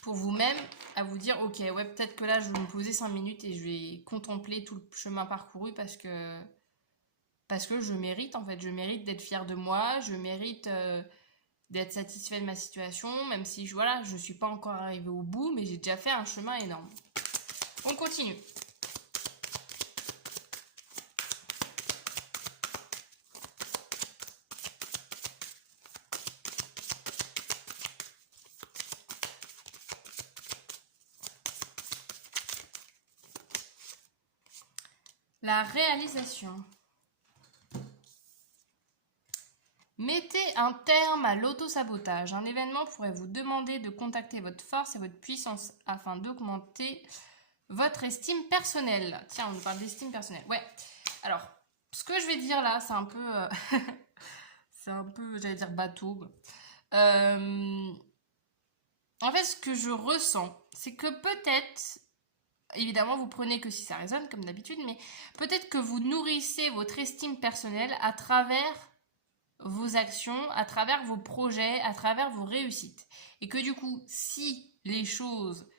pour vous-même à vous dire, ok, ouais, peut-être que là, je vais me poser 5 minutes et je vais contempler tout le chemin parcouru parce que je mérite, en fait. Je mérite d'être fière de moi, je mérite d'être satisfait de ma situation, même si voilà, je suis pas encore arrivée au bout, mais j'ai déjà fait un chemin énorme. On continue. La réalisation. Mettez un terme à l'auto-sabotage. Un événement pourrait vous demander de contacter votre force et votre puissance afin d'augmenter votre estime personnelle. Tiens, on nous parle d'estime personnelle. Ouais. Alors, ce que je vais dire là, c'est un peu... c'est un peu, j'allais dire bateau. En fait, ce que je ressens, c'est que peut-être... Évidemment, vous prenez que si ça résonne, comme d'habitude, mais peut-être que vous nourrissez votre estime personnelle à travers vos actions, à travers vos projets, à travers vos réussites. Et que du coup, si les choses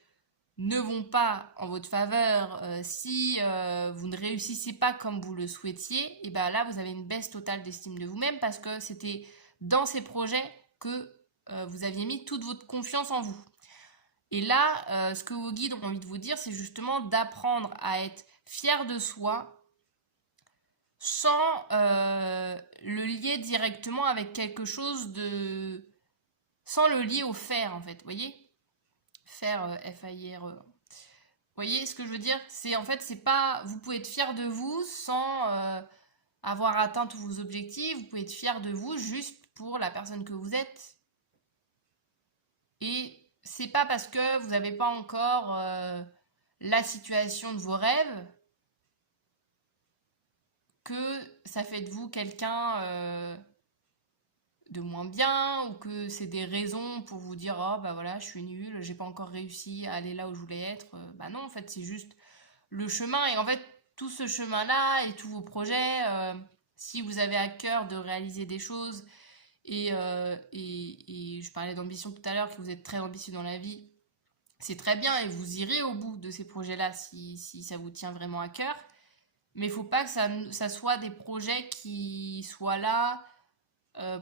ne vont pas en votre faveur, si vous ne réussissez pas comme vous le souhaitiez, et bien là, vous avez une baisse totale d'estime de vous-même parce que c'était dans ces projets que vous aviez mis toute votre confiance en vous. Et là, ce que vos guides ont envie de vous dire, c'est justement d'apprendre à être fier de soi sans le lier directement avec quelque chose de... sans le lier au faire, en fait, vous voyez? Faire, F-A-I-R-E. Vous voyez ce que je veux dire? C'est en fait, c'est pas... Vous pouvez être fier de vous sans avoir atteint tous vos objectifs. Vous pouvez être fier de vous juste pour la personne que vous êtes. Et c'est pas parce que vous n'avez pas encore la situation de vos rêves que ça fait de vous quelqu'un de moins bien ou que c'est des raisons pour vous dire oh bah voilà je suis nulle, j'ai pas encore réussi à aller là où je voulais être. Bah non, en fait c'est juste le chemin. Et en fait tout ce chemin là et tous vos projets, si vous avez à cœur de réaliser des choses et je parlais d'ambition tout à l'heure, que vous êtes très ambitieux dans la vie, c'est très bien et vous irez au bout de ces projets là si ça vous tient vraiment à cœur. Mais il ne faut pas que ça soit des projets qui soient là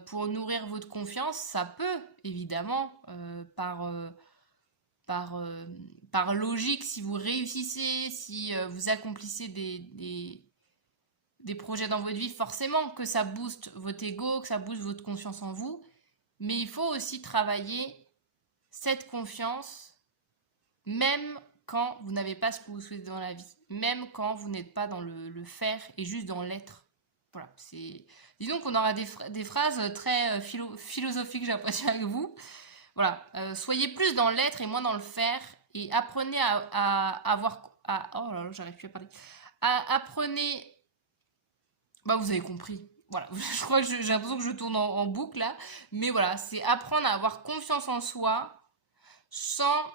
pour nourrir votre confiance. Ça peut, évidemment, par logique, si vous réussissez, si vous accomplissez des projets dans votre vie, forcément que ça booste votre ego, que ça booste votre confiance en vous. Mais il faut aussi travailler cette confiance, même quand vous n'avez pas ce que vous souhaitez dans la vie, même quand vous n'êtes pas dans le faire et juste dans l'être. Voilà, c'est... Disons qu'on aura des phrases très philosophiques, j'ai l'impression, avec vous. Voilà, soyez plus dans l'être et moins dans le faire et apprenez à avoir... oh là là, j'arrive plus à parler. Apprenez... Bah vous avez compris. Voilà, je crois que j'ai l'impression que je tourne en boucle là. Mais voilà, c'est apprendre à avoir confiance en soi sans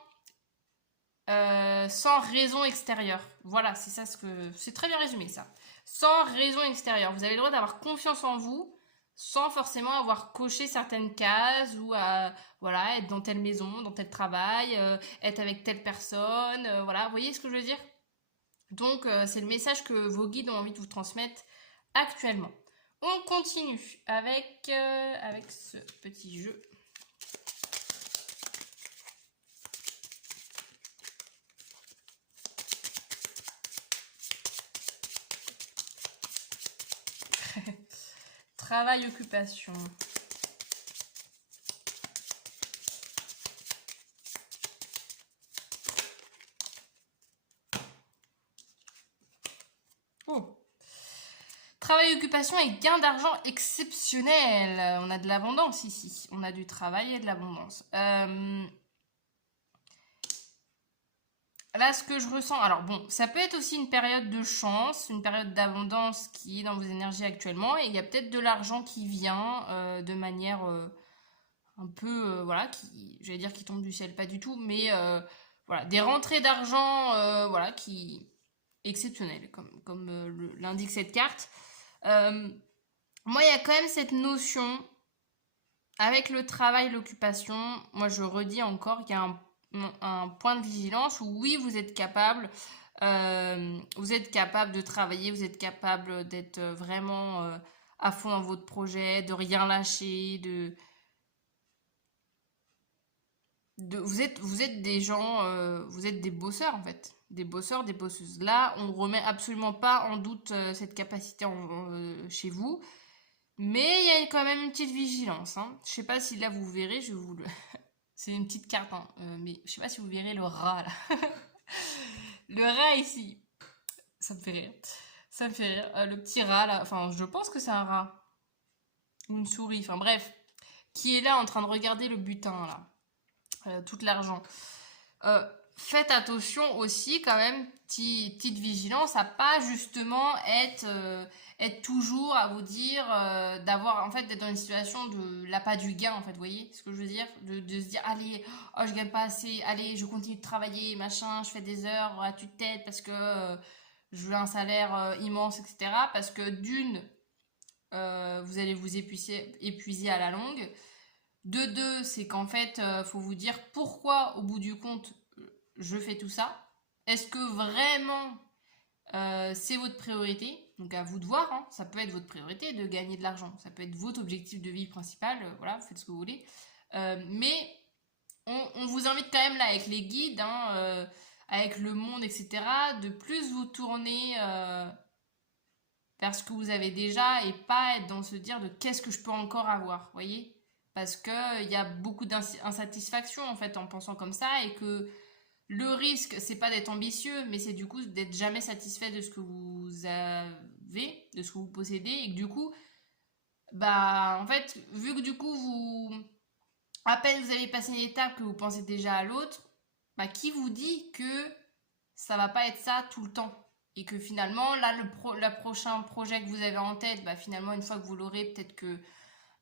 sans raison extérieure. Voilà, c'est ça ce que... C'est très bien résumé ça. Sans raison extérieure. Vous avez le droit d'avoir confiance en vous sans forcément avoir coché certaines cases ou voilà, être dans telle maison, dans tel travail, être avec telle personne. Voilà, vous voyez ce que je veux dire? Donc, c'est le message que vos guides ont envie de vous transmettre actuellement. On continue avec ce petit jeu. Travail, occupation. Oh. Travail, occupation et gain d'argent exceptionnel. On a de l'abondance ici. On a du travail et de l'abondance. Là, ce que je ressens... Alors bon, ça peut être aussi une période de chance, une période d'abondance qui est dans vos énergies actuellement. Et il y a peut-être de l'argent qui vient de manière un peu, voilà, j'allais dire qui tombent du ciel, pas du tout, mais voilà, des rentrées d'argent, voilà, qui exceptionnelles, comme l'indique cette carte. Moi, il y a quand même cette notion, avec le travail, l'occupation, moi je redis encore qu'il y a un point de vigilance où oui, vous êtes capable de travailler, vous êtes capable d'être vraiment à fond dans votre projet, de rien lâcher, vous êtes des gens, vous êtes des bosseurs en fait, des bosseurs, des bosseuses. Là, on ne remet absolument pas en doute cette capacité chez vous, mais il y a quand même une petite vigilance. Hein. Je sais pas si là vous verrez, je vous le... C'est une petite carte, hein, mais je sais pas si vous verrez le rat là. Le rat ici, ça me fait rire. Ça me fait rire. Le petit rat là, enfin je pense que c'est un rat. Ou une souris, enfin bref. Qui est là en train de regarder le butin là. Tout l'argent. Euh, Faites attention aussi quand même, petite vigilance à pas justement être toujours à vous dire d'avoir en fait d'être dans une situation de l'appât du gain en fait, vous voyez ce que je veux dire, de se dire allez, oh je gagne pas assez, allez je continue de travailler machin, je fais des heures à tue-tête parce que je veux un salaire immense, etc. Parce que d'une, vous allez vous épuiser à la longue. De deux, c'est qu'en fait, faut vous dire pourquoi, au bout du compte, je fais tout ça. Est-ce que vraiment c'est votre priorité? Donc à vous de voir, hein. Ça peut être votre priorité de gagner de l'argent. Ça peut être votre objectif de vie principal. Voilà, vous faites ce que vous voulez. Mais on vous invite quand même là avec les guides, hein, avec le monde, etc., de plus vous tourner vers ce que vous avez déjà et pas être dans se dire de qu'est-ce que je peux encore avoir, voyez? Parce que il y a beaucoup d'insatisfaction en fait en pensant comme ça et que le risque c'est pas d'être ambitieux mais c'est du coup d'être jamais satisfait de ce que vous avez, de ce que vous possédez et que du coup bah en fait vu que du coup vous à peine vous avez passé une étape que vous pensez déjà à l'autre, bah qui vous dit que ça va pas être ça tout le temps? Et que finalement, là, le prochain projet que vous avez en tête, bah finalement, une fois que vous l'aurez, peut-être que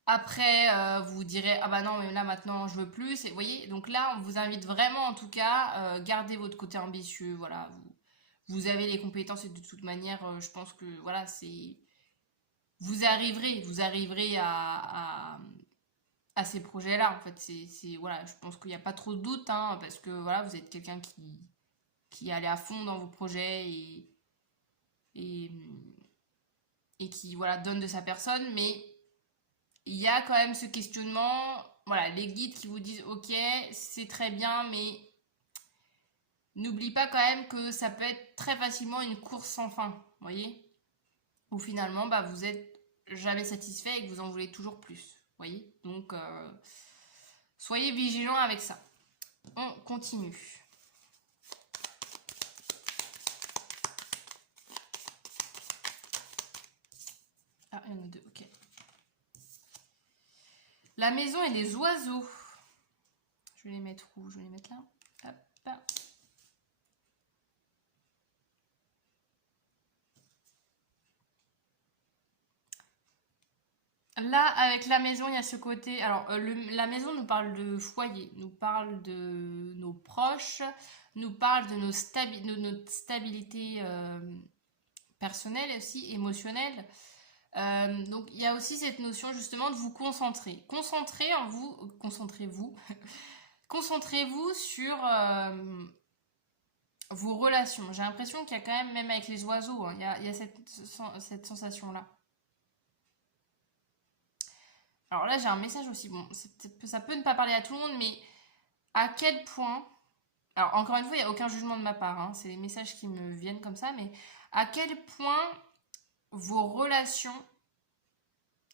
après, vous direz, ah bah non, mais là, maintenant, je veux plus. Et vous voyez, donc là, on vous invite vraiment, en tout cas, gardez votre côté ambitieux. Voilà, vous avez les compétences et de toute manière, je pense que, voilà, vous arriverez à ces projets-là. En fait, voilà, je pense qu'il n'y a pas trop de doute, hein, parce que, voilà, vous êtes quelqu'un qui allait à fond dans vos projets et, et qui voilà donne de sa personne, mais il y a quand même ce questionnement, voilà, les guides qui vous disent ok, c'est très bien, mais n'oublie pas quand même que ça peut être très facilement une course sans fin, vous voyez, où finalement bah, vous êtes jamais satisfait et que vous en voulez toujours plus, vous voyez, donc soyez vigilants avec ça. On continue. Ah, il y en a deux, ok. La maison et les oiseaux. Je vais les mettre où? Je vais les mettre là. Hop. Là, avec la maison, il y a ce côté. Alors, la maison nous parle de foyer, nous parle de nos proches, nous parle de notre stabilité personnelle et aussi émotionnelle. Donc, il y a aussi cette notion justement de vous concentrer. Concentrez-vous. Concentrez-vous sur vos relations. J'ai l'impression qu'il y a quand même avec les oiseaux, hein, il y a cette sensation-là. Alors là, j'ai un message aussi. Bon, ça peut ne pas parler à tout le monde, mais à quel point. Alors, encore une fois, il n'y a aucun jugement de ma part. Hein, c'est les messages qui me viennent comme ça, mais à quel point vos relations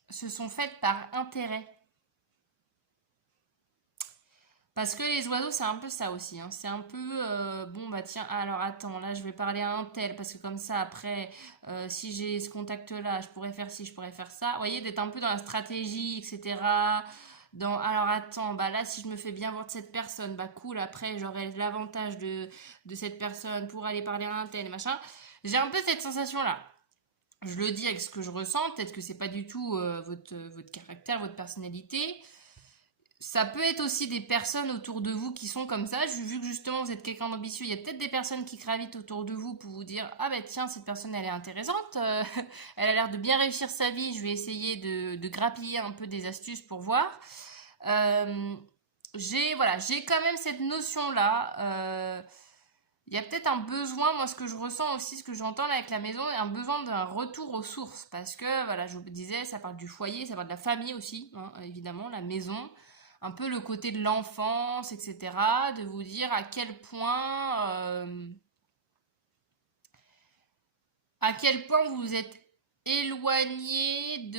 se sont faites par intérêt. Parce que les oiseaux, c'est un peu ça aussi. Hein. C'est un peu, bon, bah tiens, alors attends, là, je vais parler à un tel, parce que comme ça, après, si j'ai ce contact-là, je pourrais faire ci, je pourrais faire ça. Vous voyez, d'être un peu dans la stratégie, etc. Alors attends, bah là, si je me fais bien voir de cette personne, bah cool, après, j'aurai l'avantage de cette personne pour aller parler à un tel, machin. J'ai un peu cette sensation-là. Je le dis avec ce que je ressens, peut-être que c'est pas du tout votre caractère, votre personnalité. Ça peut être aussi des personnes autour de vous qui sont comme ça. Vu que justement vous êtes quelqu'un d'ambitieux, il y a peut-être des personnes qui gravitent autour de vous pour vous dire ah ben tiens, cette personne elle est intéressante, elle a l'air de bien réussir sa vie, je vais essayer de grappiller un peu des astuces pour voir. J'ai quand même cette notion là. Il y a peut-être un besoin, moi ce que je ressens aussi, ce que j'entends là avec la maison, un besoin d'un retour aux sources. Parce que, voilà, je vous disais, ça parle du foyer, ça parle de la famille aussi, hein, évidemment, la maison. Un peu le côté de l'enfance, etc. De vous dire à quel point vous vous êtes éloigné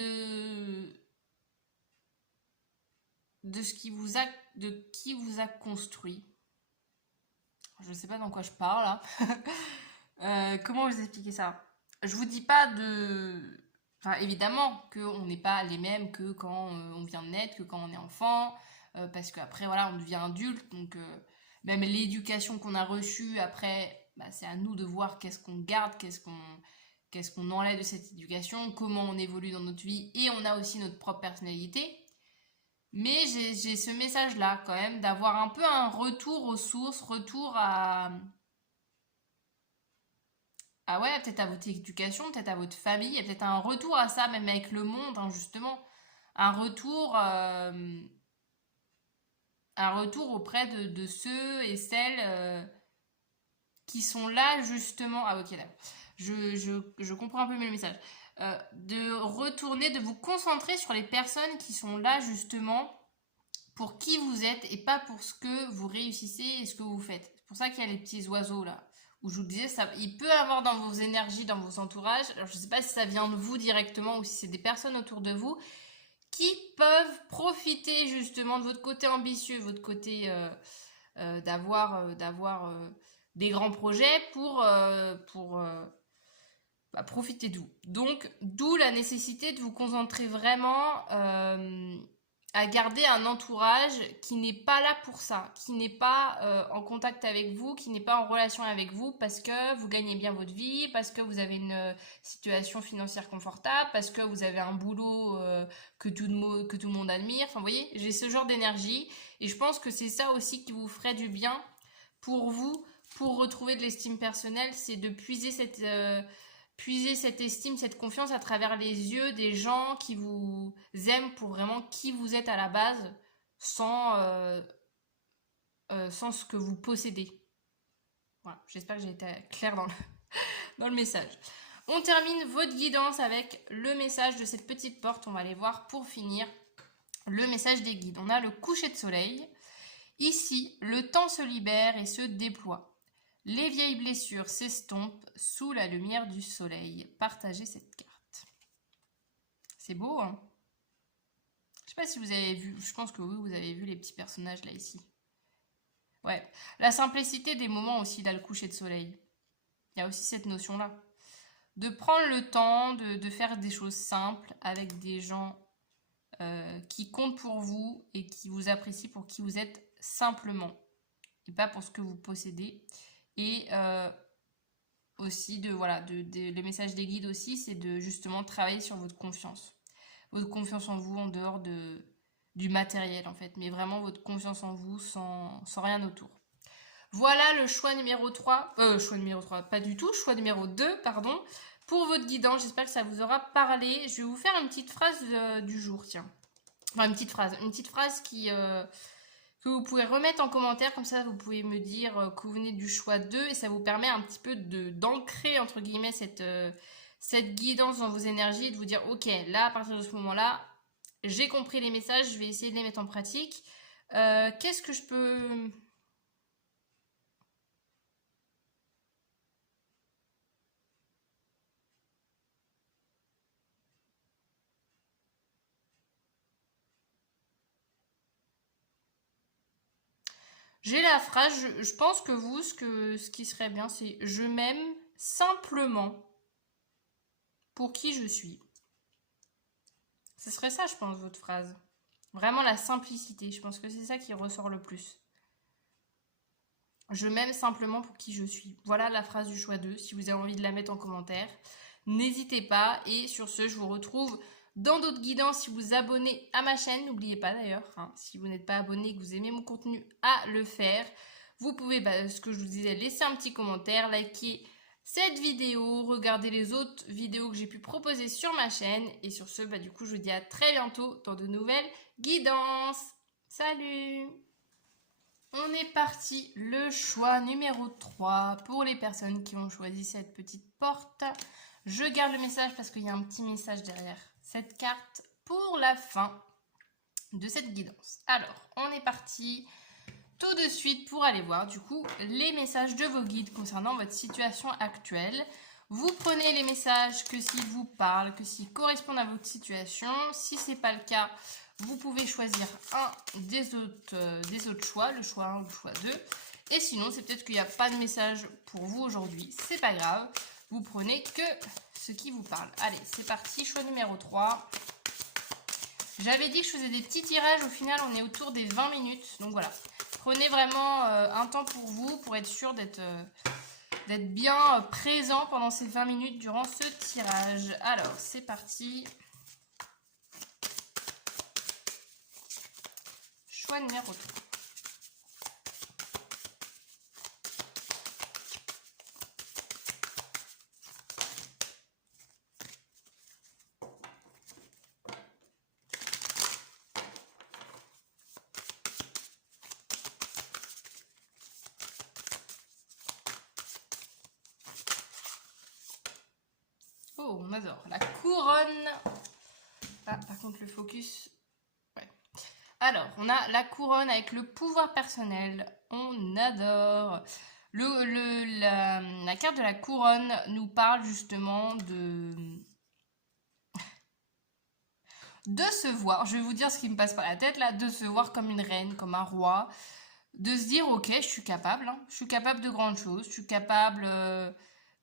de ce qui vous a, de qui vous a construit. Je ne sais pas dans quoi je parle là. Comment vous expliquer ça? Je vous dis pas de... Enfin, évidemment qu'on n'est pas les mêmes que quand on vient de naître, que quand on est enfant, parce qu'après, voilà, on devient adulte, donc même l'éducation qu'on a reçue, après, bah, c'est à nous de voir qu'est-ce qu'on garde, qu'est-ce qu'on enlève de cette éducation, comment on évolue dans notre vie, et on a aussi notre propre personnalité. Mais j'ai ce message-là, quand même, d'avoir un peu un retour aux sources, retour à ouais, peut-être à votre éducation, peut-être à votre famille, il y a peut-être un retour à ça, même avec le monde, hein, justement. Un retour, euh, un retour auprès de ceux et celles qui sont là, justement. Ah, ok, là. Je comprends un peu mieux le message. De retourner, de vous concentrer sur les personnes qui sont là, justement, pour qui vous êtes et pas pour ce que vous réussissez et ce que vous faites. C'est pour ça qu'il y a les petits oiseaux là. Où je vous disais, ça, il peut avoir dans vos énergies, dans vos entourages, alors je ne sais pas si ça vient de vous directement ou si c'est des personnes autour de vous, qui peuvent profiter justement de votre côté ambitieux, votre côté d'avoir des grands projets pour profiter de vous. Donc, d'où la nécessité de vous concentrer vraiment à garder un entourage qui n'est pas là pour ça, qui n'est pas en contact avec vous, qui n'est pas en relation avec vous parce que vous gagnez bien votre vie, parce que vous avez une situation financière confortable, parce que vous avez un boulot que tout le monde admire. Enfin, vous voyez, j'ai ce genre d'énergie et je pense que c'est ça aussi qui vous ferait du bien pour vous, pour retrouver de l'estime personnelle, c'est de puiser cette estime, cette confiance à travers les yeux des gens qui vous aiment pour vraiment qui vous êtes à la base, sans ce que vous possédez. Voilà, j'espère que j'ai été claire dans le message. On termine votre guidance avec le message de cette petite porte. On va aller voir pour finir le message des guides. On a le coucher de soleil. Ici, le temps se libère et se déploie. Les vieilles blessures s'estompent sous la lumière du soleil. Partagez cette carte. C'est beau, hein? Je sais pas si vous avez vu, je pense que oui, vous avez vu les petits personnages là ici. Ouais, la simplicité des moments aussi, là, le coucher de soleil. Il y a aussi cette notion-là. De prendre le temps de faire des choses simples avec des gens qui comptent pour vous et qui vous apprécient pour qui vous êtes simplement. Et pas pour ce que vous possédez. Et aussi les messages des guides aussi, c'est de justement travailler sur votre confiance en vous en dehors du matériel en fait, mais vraiment votre confiance en vous sans rien autour. Voilà le choix numéro 3, choix numéro 3, pas du tout, choix numéro 2, pardon, pour votre guidance. J'espère que ça vous aura parlé. Je vais vous faire une petite phrase du jour, tiens. Enfin, une petite phrase que vous pouvez remettre en commentaire, comme ça vous pouvez me dire que vous venez du choix 2 et ça vous permet un petit peu d'ancrer entre guillemets cette guidance dans vos énergies et de vous dire ok, là à partir de ce moment-là, j'ai compris les messages, je vais essayer de les mettre en pratique. Qu'est-ce que je peux... J'ai la phrase, je pense que vous, ce qui serait bien, c'est je m'aime simplement pour qui je suis. Ce serait ça, je pense, votre phrase. Vraiment la simplicité, je pense que c'est ça qui ressort le plus. Je m'aime simplement pour qui je suis. Voilà la phrase du choix 2, si vous avez envie de la mettre en commentaire. N'hésitez pas, et sur ce, je vous retrouve dans d'autres guidances si vous vous abonnez à ma chaîne. N'oubliez pas d'ailleurs, hein, si vous n'êtes pas abonné et que vous aimez mon contenu, à le faire. Vous pouvez, ce que je vous disais, laisser un petit commentaire, liker cette vidéo, regarder les autres vidéos que j'ai pu proposer sur ma chaîne. Et sur ce, du coup, je vous dis à très bientôt dans de nouvelles guidances. Salut! On est parti, le choix numéro 3 pour les personnes qui ont choisi cette petite porte. Je garde le message parce qu'il y a un petit message derrière cette carte pour la fin de cette guidance. Alors, on est parti tout de suite pour aller voir du coup les messages de vos guides concernant votre situation actuelle. Vous prenez les messages que s'ils vous parlent, que s'ils correspondent à votre situation. Si ce n'est pas le cas, vous pouvez choisir un des autres choix, le choix 1 ou le choix 2. Et sinon, c'est peut-être qu'il n'y a pas de message pour vous aujourd'hui. C'est pas grave. Vous prenez que ce qui vous parle. Allez, c'est parti. Choix numéro 3. J'avais dit que je faisais des petits tirages. Au final, on est autour des 20 minutes. Donc voilà. Prenez vraiment un temps pour vous, pour être sûr d'être bien présent pendant ces 20 minutes durant ce tirage. Alors, c'est parti. Choix numéro 3. Oh, on adore. La couronne. Ah, par contre, le focus. Ouais. Alors, on a la couronne avec le pouvoir personnel. On adore. La carte de la couronne nous parle justement de se voir. Je vais vous dire ce qui me passe par la tête là. De se voir comme une reine, comme un roi. De se dire, ok, je suis capable. Hein. Je suis capable de grandes choses. Je suis capable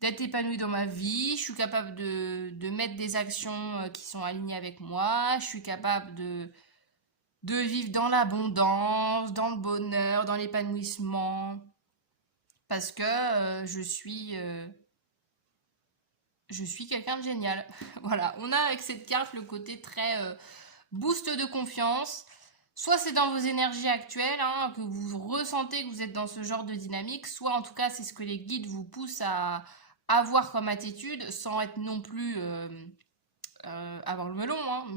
d'être épanouie dans ma vie. Je suis capable de mettre des actions qui sont alignées avec moi. Je suis capable de vivre dans l'abondance, dans le bonheur, dans l'épanouissement. Parce que je suis quelqu'un de génial. Voilà, on a avec cette carte le côté très boost de confiance. Soit c'est dans vos énergies actuelles, hein, que vous ressentez que vous êtes dans ce genre de dynamique, soit en tout cas c'est ce que les guides vous poussent à avoir comme attitude, sans être non plus avoir le melon, hein,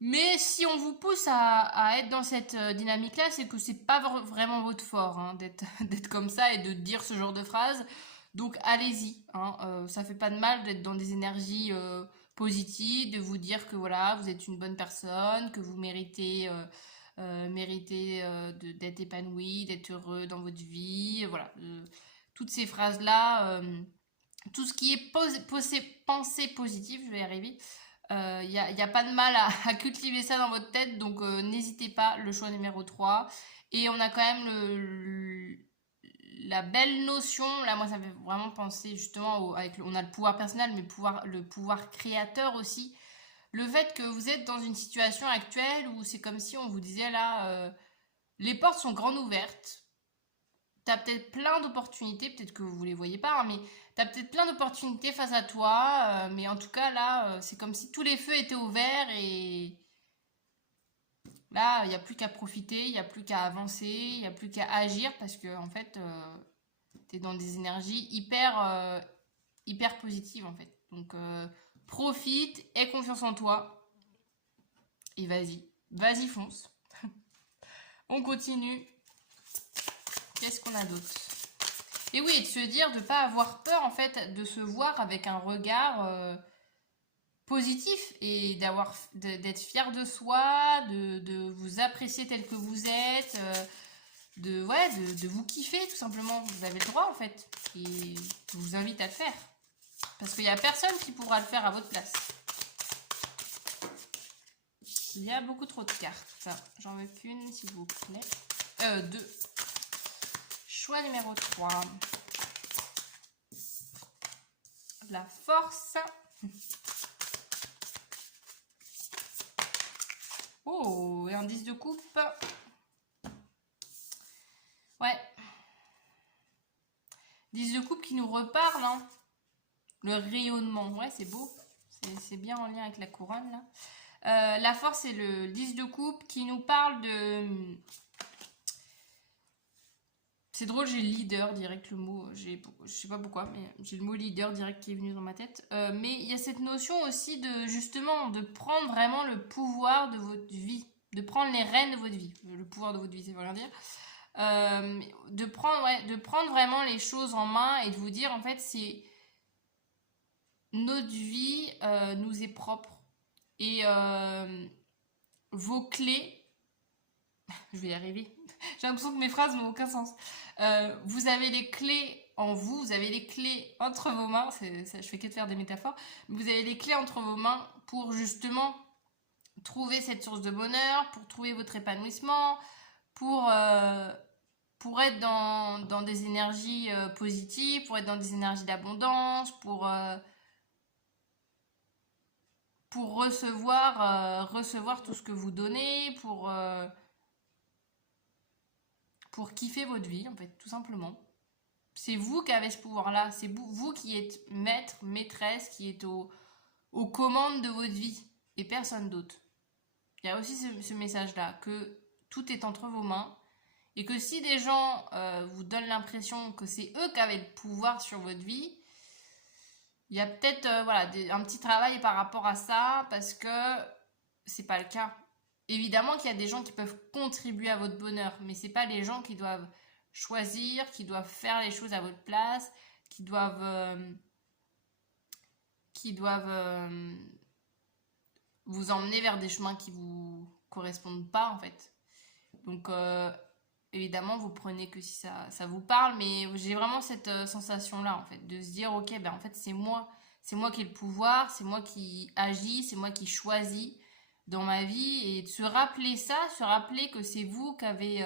mais si on vous pousse à être dans cette dynamique-là, c'est que c'est pas vraiment votre fort, hein, d'être comme ça et de dire ce genre de phrases. Donc allez-y, hein, ça fait pas de mal d'être dans des énergies positives, de vous dire que voilà, vous êtes une bonne personne, que vous méritez, d'être épanoui, d'être heureux dans votre vie, voilà. Toutes ces phrases-là, tout ce qui est pensée positive, je vais y arriver. Il n'y a pas de mal à cultiver ça dans votre tête, donc n'hésitez pas, le choix numéro 3. Et on a quand même la belle notion, là moi ça me fait vraiment penser justement, on a le pouvoir personnel, mais le pouvoir créateur aussi. Le fait que vous êtes dans une situation actuelle où c'est comme si on vous disait là, les portes sont grandes ouvertes, t'as peut-être plein d'opportunités, peut-être que vous les voyez pas, hein, mais t'as peut-être plein d'opportunités face à toi, mais en tout cas là, c'est comme si tous les feux étaient ouverts et là, il n'y a plus qu'à profiter, il n'y a plus qu'à avancer, il n'y a plus qu'à agir parce que en fait, t'es dans des énergies hyper positives en fait. Donc profite, aie confiance en toi et vas-y fonce. On continue. Qu'est-ce qu'on a d'autre? Et oui, de se dire, de ne pas avoir peur en fait, de se voir avec un regard positif et d'être fier de soi, de vous apprécier tel que vous êtes, de vous kiffer tout simplement. Vous avez le droit en fait. Et je vous invite à le faire. Parce qu'il n'y a personne qui pourra le faire à votre place. Il y a beaucoup trop de cartes. J'en veux qu'une s'il vous plaît. 2. Choix numéro 3. La force. Oh, et un 10 de coupe. Ouais. 10 de coupe qui nous reparle. Hein. Le rayonnement. Ouais, c'est beau. C'est bien en lien avec la couronne, là. La force, c'est le 10 de coupe qui nous parle de... C'est drôle, j'ai leader direct, le mot, je sais pas pourquoi, mais j'ai le mot leader direct qui est venu dans ma tête. Mais il y a cette notion aussi de, justement, de prendre vraiment le pouvoir de votre vie, de prendre les rênes de votre vie. Le pouvoir de votre vie, ça veut rien dire. De prendre vraiment les choses en main et de vous dire, en fait, c'est notre vie nous est propre. Et vos clés, je vais y arriver. J'ai l'impression que mes phrases n'ont aucun sens. Vous avez les clés en vous, vous avez les clés entre vos mains. Je fais que de faire des métaphores. Vous avez les clés entre vos mains pour justement trouver cette source de bonheur, pour trouver votre épanouissement, pour être dans des énergies positives, pour être dans des énergies d'abondance, pour recevoir tout ce que vous donnez, pour kiffer votre vie, en fait, tout simplement. C'est vous qui avez ce pouvoir-là, c'est vous qui êtes maître, maîtresse, qui êtes aux commandes de votre vie, et personne d'autre. Il y a aussi ce message-là, que tout est entre vos mains, et que si des gens vous donnent l'impression que c'est eux qui avaient le pouvoir sur votre vie, il y a peut-être un petit travail par rapport à ça, parce que c'est pas le cas. Évidemment qu'il y a des gens qui peuvent contribuer à votre bonheur, mais c'est pas les gens qui doivent choisir, qui doivent faire les choses à votre place, qui doivent vous emmener vers des chemins qui vous correspondent pas en fait. Donc évidemment vous prenez que si ça vous parle, mais j'ai vraiment cette sensation là en fait, de se dire ok ben en fait c'est moi qui ai le pouvoir, c'est moi qui agis, c'est moi qui choisis dans ma vie, et de se rappeler ça, se rappeler que c'est vous qui avez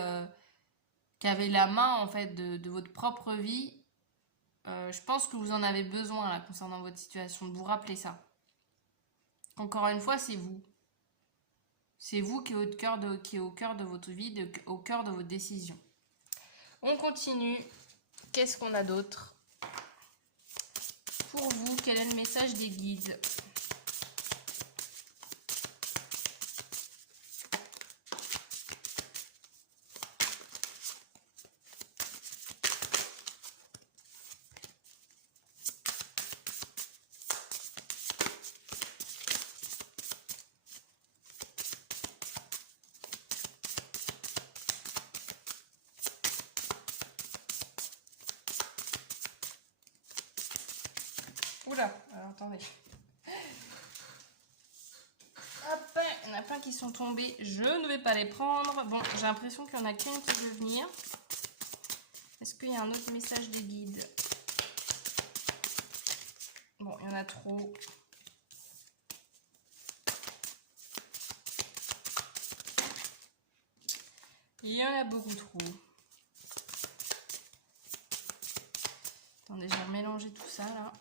la main en fait de votre propre vie. Je pense que vous en avez besoin là concernant votre situation, de vous rappeler ça. Encore une fois, c'est vous. C'est vous qui est au cœur de votre vie, au cœur de vos décisions. On continue. Qu'est-ce qu'on a d'autre? Pour vous, quel est le message des guides? Oula, alors attendez. Hop, il y en a plein qui sont tombés. Je ne vais pas les prendre. Bon, j'ai l'impression qu'il y en a qu'une qui veut venir. Est-ce qu'il y a un autre message des guides? Bon, il y en a trop. Il y en a beaucoup trop. Attendez, je vais mélanger tout ça là.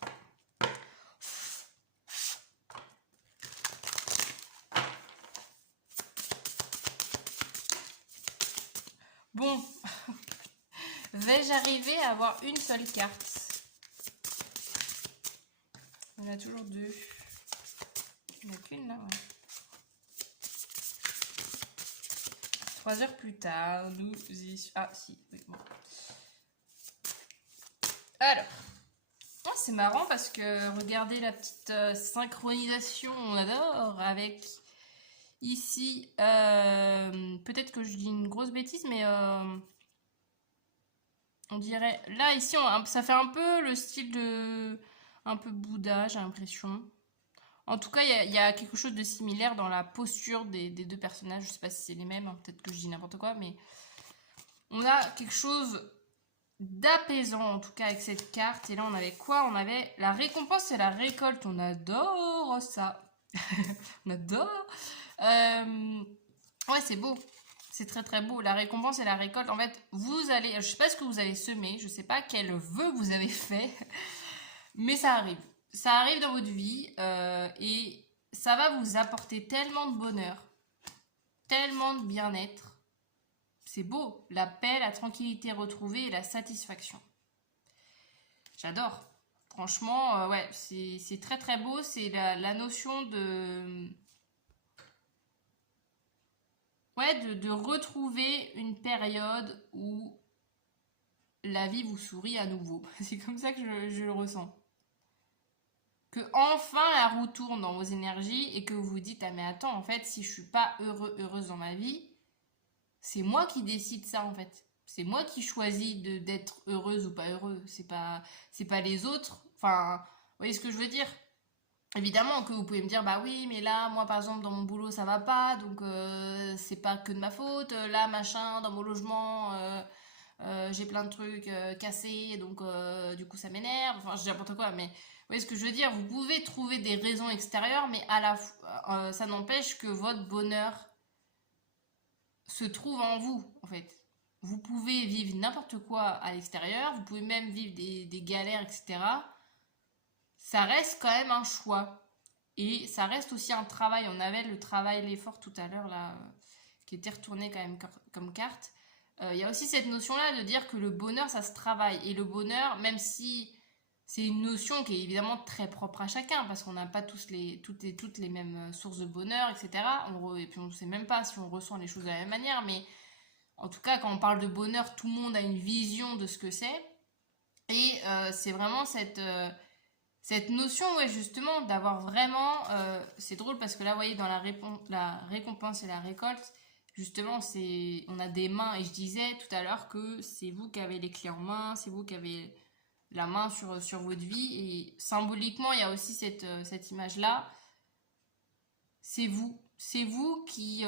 Bon, vais-je arriver à avoir une seule carte? Il y en a toujours deux. Il n'y en a qu'une là, ouais. 3 heures plus tard, nous y... Ah si, oui, bon. Alors, oh, c'est marrant parce que regardez la petite synchronisation, on adore, avec ici, peut-être que je dis une grosse bêtise, mais on dirait, là ici, ça fait un peu le style de, un peu Bouddha, j'ai l'impression. En tout cas, il y a quelque chose de similaire dans la posture des deux personnages. Je sais pas si c'est les mêmes, hein, peut-être que je dis n'importe quoi, mais on a quelque chose d'apaisant en tout cas avec cette carte. Et là, on avait quoi? On avait la récompense et la récolte. On adore ça. On adore. Ouais, c'est beau. C'est très très beau. La récompense et la récolte. En fait, vous allez... Je sais pas ce que vous avez semé. Je sais pas quel vœu vous avez fait. Mais ça arrive. Ça arrive dans votre vie et ça va vous apporter tellement de bonheur, tellement de bien-être. C'est beau, la paix, la tranquillité retrouvée et la satisfaction. J'adore. Franchement, ouais, c'est très très beau. C'est la notion de, ouais, de retrouver une période où la vie vous sourit à nouveau. C'est comme ça que je le ressens. Que enfin la roue tourne dans vos énergies et que vous vous dites, ah mais attends, en fait, si je suis pas heureuse dans ma vie, c'est moi qui décide ça en fait. C'est moi qui choisis d'être heureuse ou pas heureux. C'est pas les autres. Enfin, vous voyez ce que je veux dire? Évidemment que vous pouvez me dire, bah oui, mais là, moi par exemple, dans mon boulot, ça va pas, donc c'est pas que de ma faute. Là, machin, dans mon logement, j'ai plein de trucs cassés, donc du coup, ça m'énerve. Enfin, je dis n'importe quoi, mais vous voyez ce que je veux dire? Vous pouvez trouver des raisons extérieures, mais à la ça n'empêche que votre bonheur se trouve en vous, en fait. Vous pouvez vivre n'importe quoi à l'extérieur, vous pouvez même vivre des galères, etc. Ça reste quand même un choix. Et ça reste aussi un travail. On avait le travail, l'effort tout à l'heure, là, qui était retourné quand même comme carte. Il y a aussi cette notion-là de dire que le bonheur, ça se travaille. Et le bonheur, même si c'est une notion qui est évidemment très propre à chacun, parce qu'on n'a pas toutes les mêmes sources de bonheur, etc. Et puis on ne sait même pas si on ressent les choses de la même manière, mais en tout cas, quand on parle de bonheur, tout le monde a une vision de ce que c'est. Et c'est vraiment cette notion, ouais, justement, d'avoir vraiment... c'est drôle parce que là, vous voyez, dans la récompense et la récolte, justement, on a des mains. Et je disais tout à l'heure que c'est vous qui avez les clés en main, c'est vous qui avez la main sur votre vie. Et symboliquement, il y a aussi cette image-là. C'est vous. C'est vous qui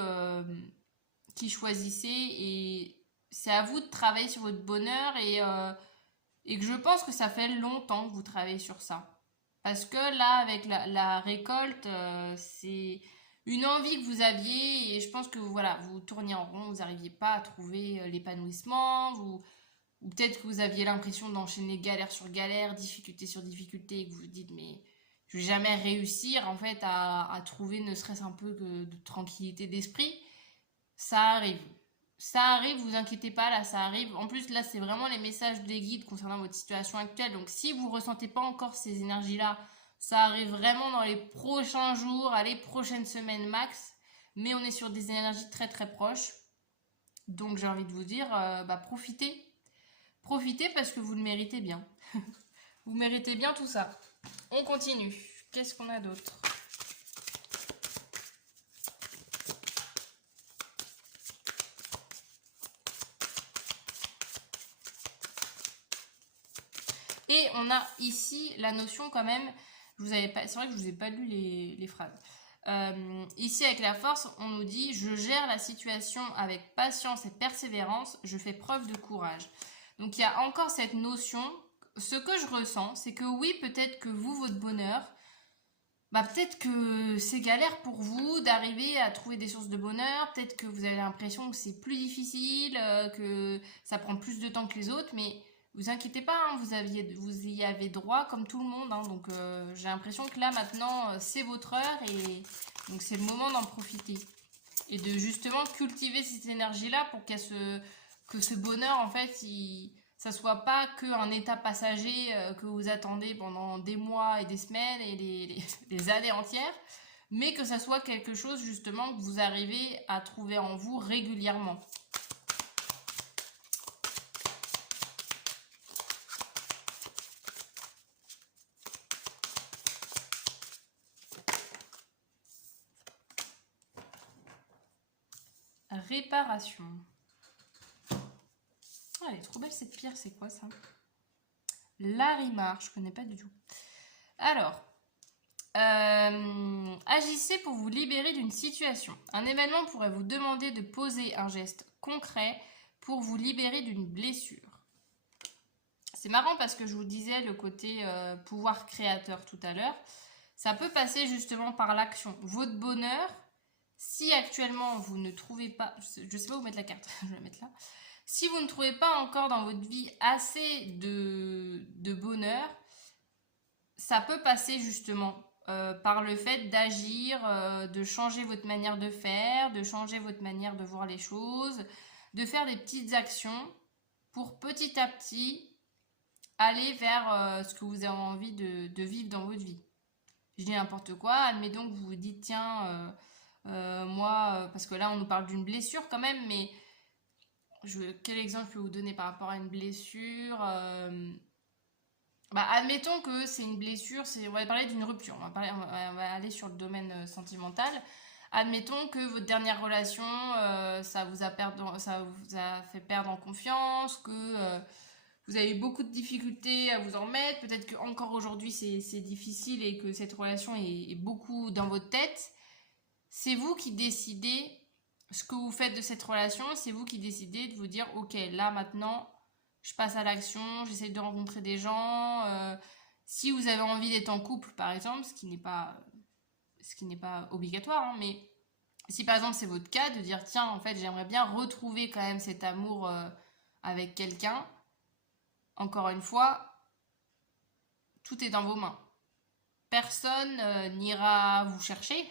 choisissez et c'est à vous de travailler sur votre bonheur et que je pense que ça fait longtemps que vous travaillez sur ça. Parce que là, avec la récolte, c'est une envie que vous aviez et je pense que voilà, vous tourniez en rond, vous n'arriviez pas à trouver l'épanouissement, ou peut-être que vous aviez l'impression d'enchaîner galère sur galère, difficulté sur difficulté et que vous vous dites mais je vais jamais réussir en fait à trouver ne serait-ce un peu que de tranquillité d'esprit. Ça arrive. Ça arrive, vous inquiétez pas, là ça arrive. En plus, là c'est vraiment les messages des guides concernant votre situation actuelle. Donc si vous ne ressentez pas encore ces énergies-là, ça arrive vraiment dans les prochains jours, à les prochaines semaines max. Mais on est sur des énergies très très proches. Donc j'ai envie de vous dire, bah, profitez. Profitez parce que vous le méritez bien. Vous méritez bien tout ça. On continue. Qu'est-ce qu'on a d'autre? Et on a ici la notion quand même, c'est vrai que je vous ai pas lu les phrases. Ici avec la force, on nous dit je gère la situation avec patience et persévérance, je fais preuve de courage. Donc il y a encore cette notion, ce que je ressens, c'est que oui, peut-être que vous, votre bonheur, bah peut-être que c'est galère pour vous d'arriver à trouver des sources de bonheur, peut-être que vous avez l'impression que c'est plus difficile, que ça prend plus de temps que les autres, mais vous inquiétez pas, hein, vous y avez droit comme tout le monde, hein, donc j'ai l'impression que là maintenant c'est votre heure et donc c'est le moment d'en profiter et de justement cultiver cette énergie-là pour que ce bonheur en fait ça soit pas qu'un état passager que vous attendez pendant des mois et des semaines et les années entières, mais que ça soit quelque chose justement que vous arrivez à trouver en vous régulièrement. Réparation. Oh, elle est trop belle cette pierre, c'est quoi ça? Larimar, je connais pas du tout. Alors, agissez pour vous libérer d'une situation. Un événement pourrait vous demander de poser un geste concret pour vous libérer d'une blessure. C'est marrant parce que je vous disais le côté pouvoir créateur tout à l'heure. Ça peut passer justement par l'action. Votre bonheur, si actuellement vous ne trouvez pas, je sais pas où mettre la carte, je vais la mettre là. Si vous ne trouvez pas encore dans votre vie assez de bonheur, ça peut passer justement par le fait d'agir, de changer votre manière de faire, de changer votre manière de voir les choses, de faire des petites actions pour petit à petit aller vers ce que vous avez envie de vivre dans votre vie. Je dis n'importe quoi, admettons que vous vous dites, tiens, moi, parce que là on nous parle d'une blessure quand même, mais quel exemple je peux vous donner par rapport à une blessure admettons que c'est une blessure, on va parler d'une rupture, on va aller sur le domaine sentimental. Admettons que votre dernière relation, ça vous a fait perdre en confiance, que vous avez beaucoup de difficultés à vous en remettre, peut-être qu'encore aujourd'hui c'est difficile et que cette relation est beaucoup dans votre tête. C'est vous qui décidez ce que vous faites de cette relation, c'est vous qui décidez de vous dire, ok, là maintenant, je passe à l'action, j'essaie de rencontrer des gens. Si vous avez envie d'être en couple, par exemple, ce qui n'est pas obligatoire, hein, mais si par exemple c'est votre cas, de dire, tiens, en fait, j'aimerais bien retrouver quand même cet amour avec quelqu'un, encore une fois, tout est dans vos mains. Personne n'ira vous chercher.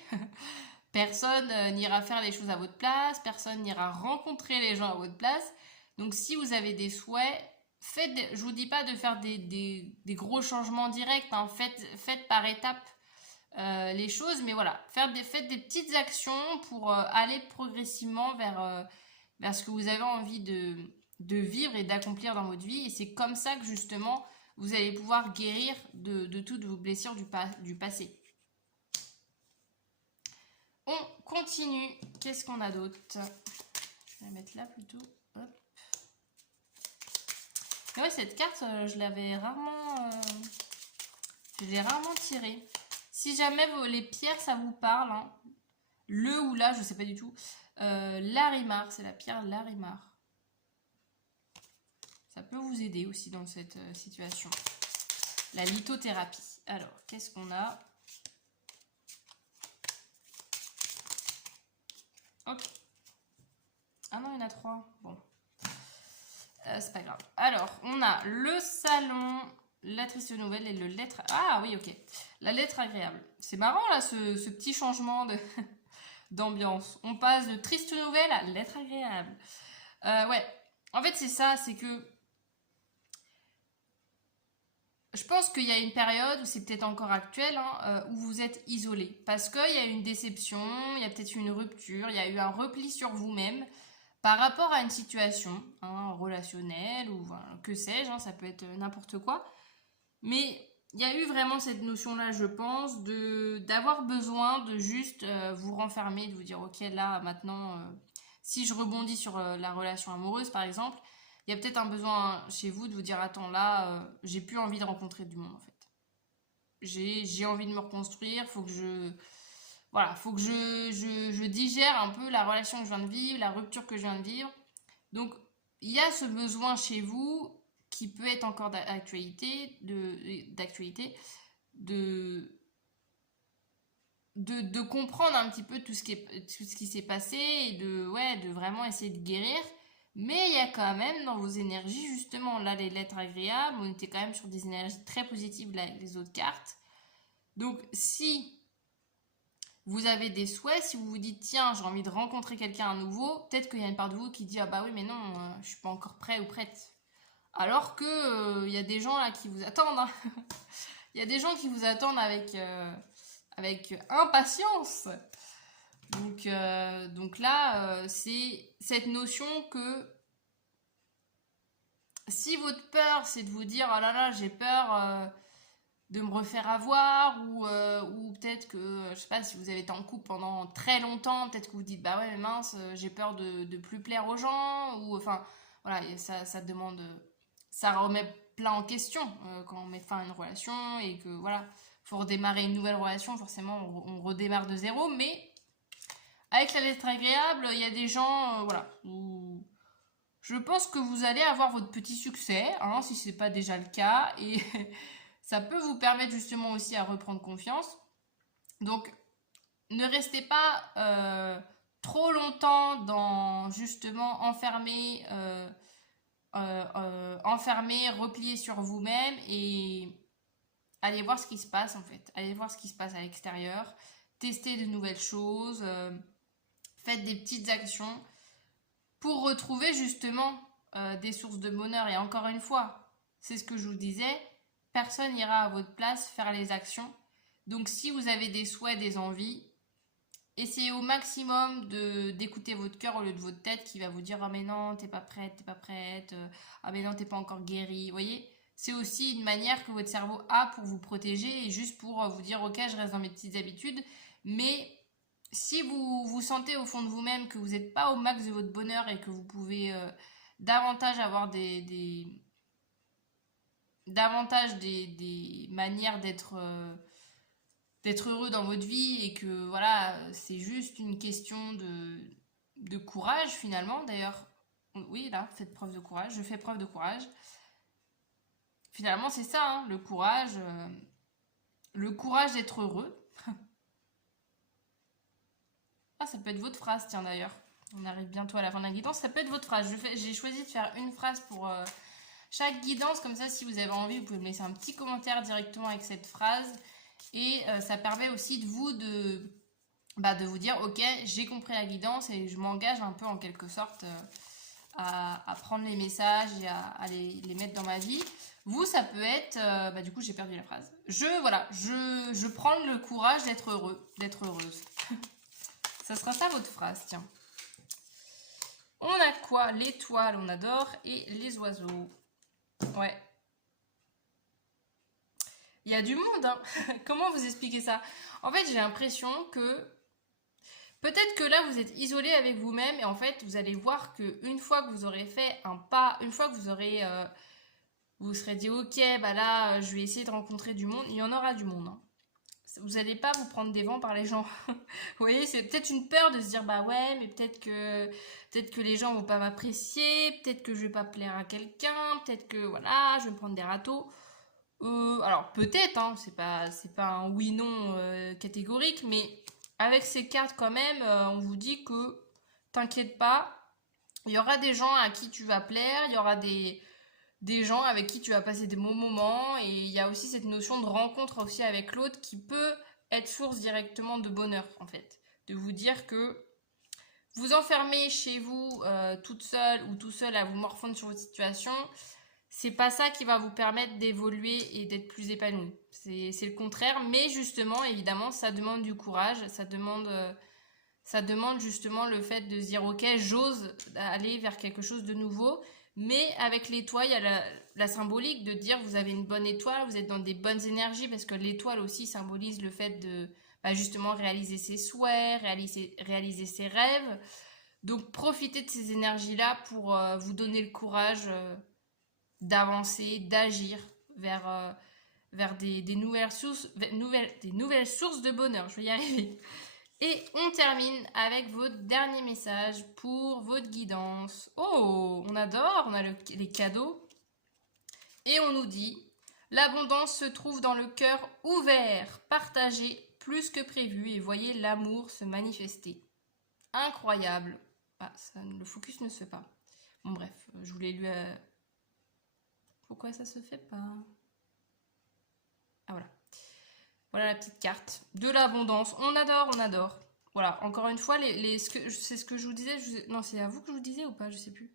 Personne n'ira faire les choses à votre place, personne n'ira rencontrer les gens à votre place. Donc si vous avez des souhaits, je vous dis pas de faire des gros changements directs, hein, faites par étapes les choses, mais voilà, faites des petites actions pour aller progressivement vers ce que vous avez envie de vivre et d'accomplir dans votre vie. Et c'est comme ça que justement, vous allez pouvoir guérir de toutes vos blessures du passé. On continue. Qu'est-ce qu'on a d'autre? Je vais la mettre là plutôt. Hop. Et ouais, cette carte, je l'ai rarement tirée. Si jamais les pierres, ça vous parle, hein, le ou la, je sais pas du tout. Larimar, c'est la pierre Larimar. Ça peut vous aider aussi dans cette situation. La lithothérapie. Alors, qu'est-ce qu'on a? Ok. Ah non, il y en a 3. Bon. C'est pas grave. Alors, on a le salon, la triste nouvelle et le lettre... Ah oui, ok. La lettre agréable. C'est marrant, là, ce petit changement d'ambiance. On passe de triste nouvelle à lettre agréable. Ouais. En fait, c'est ça, c'est que... Je pense qu'il y a une période, où c'est peut-être encore actuel, hein, où vous êtes isolé. Parce qu'il y a eu une déception, il y a peut-être eu une rupture, il y a eu un repli sur vous-même par rapport à une situation, hein, relationnelle ou que sais-je, hein, ça peut être n'importe quoi. Mais il y a eu vraiment cette notion-là, je pense, d'avoir besoin de juste vous renfermer, de vous dire, ok, là, maintenant, si je rebondis sur la relation amoureuse, par exemple, il y a peut-être un besoin chez vous de vous dire, attends, là, j'ai plus envie de rencontrer du monde, en fait. J'ai envie de me reconstruire, faut que je digère un peu la relation que je viens de vivre, la rupture que je viens de vivre. Donc, il y a ce besoin chez vous qui peut être encore d'actualité, de comprendre un petit peu tout ce qui s'est passé et de vraiment essayer de guérir. Mais il y a quand même dans vos énergies, justement, là, les lettres agréables, on était quand même sur des énergies très positives là, avec les autres cartes. Donc, si vous avez des souhaits, si vous vous dites, tiens, j'ai envie de rencontrer quelqu'un à nouveau, peut-être qu'il y a une part de vous qui dit, ah bah oui, mais non, je suis pas encore prêt ou prête. Alors que y a des gens là qui vous attendent. Hein. Il y a des gens qui vous attendent avec impatience. Donc là, c'est cette notion que si votre peur, c'est de vous dire, oh là là, j'ai peur de me refaire avoir, ou peut-être que, je sais pas, si vous avez été en couple pendant très longtemps, peut-être que vous dites, bah ouais, mais mince, j'ai peur de plus plaire aux gens, ou enfin, voilà, ça demande, ça remet plein en question quand on met fin à une relation, et que voilà, faut redémarrer une nouvelle relation, forcément, on redémarre de zéro, mais avec la lettre agréable, il y a des gens, voilà, où je pense que vous allez avoir votre petit succès, hein, si ce n'est pas déjà le cas, et ça peut vous permettre justement aussi à reprendre confiance. Donc, ne restez pas trop longtemps dans justement enfermé, replié sur vous-même et allez voir ce qui se passe en fait. Allez voir ce qui se passe à l'extérieur, testez de nouvelles choses, faites des petites actions pour retrouver justement des sources de bonheur. Et encore une fois, c'est ce que je vous disais, personne n'ira à votre place faire les actions. Donc si vous avez des souhaits, des envies, essayez au maximum d'écouter votre cœur au lieu de votre tête qui va vous dire ah mais non, t'es pas prête, ah mais non, t'es pas encore guérie. Vous voyez, c'est aussi une manière que votre cerveau a pour vous protéger et juste pour vous dire ok, je reste dans mes petites habitudes. Mais si vous vous sentez au fond de vous-même que vous n'êtes pas au max de votre bonheur et que vous pouvez davantage avoir des manières d'être heureux dans votre vie et que voilà, c'est juste une question de courage finalement. D'ailleurs, oui, là, faites preuve de courage, je fais preuve de courage. Finalement, c'est ça, hein, le courage d'être heureux. Ah, ça peut être votre phrase, tiens d'ailleurs. On arrive bientôt à la fin de la guidance. Ça peut être votre phrase. J'ai choisi de faire une phrase pour chaque guidance. Comme ça, si vous avez envie, vous pouvez me laisser un petit commentaire directement avec cette phrase. Et ça permet aussi de vous dire, ok, j'ai compris la guidance et je m'engage un peu en quelque sorte à prendre les messages et à les mettre dans ma vie. Vous, ça peut être, du coup, j'ai perdu la phrase. Je prends le courage d'être heureux, d'être heureuse. Ça sera ça votre phrase, tiens. On a quoi? L'étoile, on adore, et les oiseaux. Ouais. Il y a du monde, hein. Comment vous expliquer ça? En fait, j'ai l'impression que peut-être que là, vous êtes isolé avec vous-même et en fait, vous allez voir que une fois que vous aurez fait un pas, une fois que vous aurez, vous serez dit, ok, bah là, je vais essayer de rencontrer du monde. Il y en aura du monde, hein. Vous n'allez pas vous prendre des vents par les gens. Vous voyez, c'est peut-être une peur de se dire, bah ouais, mais peut-être que les gens vont pas m'apprécier, peut-être que je vais pas plaire à quelqu'un, peut-être que voilà, je vais me prendre des râteaux. Alors peut-être, hein, c'est pas un oui/non catégorique, mais avec ces cartes quand même, on vous dit que t'inquiète pas, il y aura des gens à qui tu vas plaire, il y aura des gens avec qui tu vas passer des bons moments et il y a aussi cette notion de rencontre aussi avec l'autre qui peut être source directement de bonheur en fait. De vous dire que vous enfermez chez vous toute seule ou tout seul à vous morfondre sur votre situation, c'est pas ça qui va vous permettre d'évoluer et d'être plus épanoui. C'est le contraire, mais justement, évidemment, ça demande du courage, ça demande justement le fait de se dire ok, j'ose aller vers quelque chose de nouveau. Mais avec l'étoile, il y a la symbolique de dire vous avez une bonne étoile, vous êtes dans des bonnes énergies parce que l'étoile aussi symbolise le fait de justement réaliser ses souhaits, réaliser ses rêves. Donc profitez de ces énergies-là pour vous donner le courage d'avancer, d'agir vers des nouvelles sources de bonheur. Je vais y arriver. Et on termine avec votre dernier message pour votre guidance. Oh, on adore, on a les cadeaux. Et on nous dit, l'abondance se trouve dans le cœur ouvert, partagé plus que prévu et voyez l'amour se manifester. Incroyable. Ah, le focus ne se fait pas. Bon bref, je voulais lui... Pourquoi ça se fait pas? Ah voilà. Voilà la petite carte de l'abondance. On adore, on adore. Voilà, encore une fois, c'est ce que je vous disais. Non, c'est à vous que je vous disais ou pas? Je sais plus.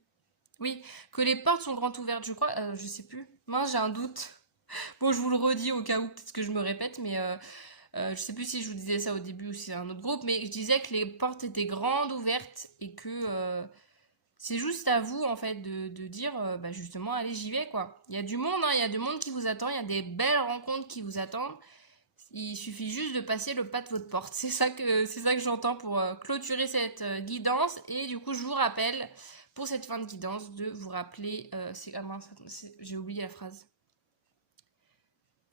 Oui, que les portes sont grandes ouvertes, je crois. Je sais plus. Mince, j'ai un doute. Bon, je vous le redis au cas où, peut-être que je me répète, mais je sais plus si je vous disais ça au début ou si c'est un autre groupe, mais je disais que les portes étaient grandes ouvertes et que c'est juste à vous, en fait, de dire, justement, allez, j'y vais, quoi. Il y a du monde, hein, il y a du monde qui vous attend, il y a des belles rencontres qui vous attendent. Il suffit juste de passer le pas de votre porte. C'est ça que j'entends pour clôturer cette guidance. Et du coup, je vous rappelle, pour cette fin de guidance, de vous rappeler... j'ai oublié la phrase.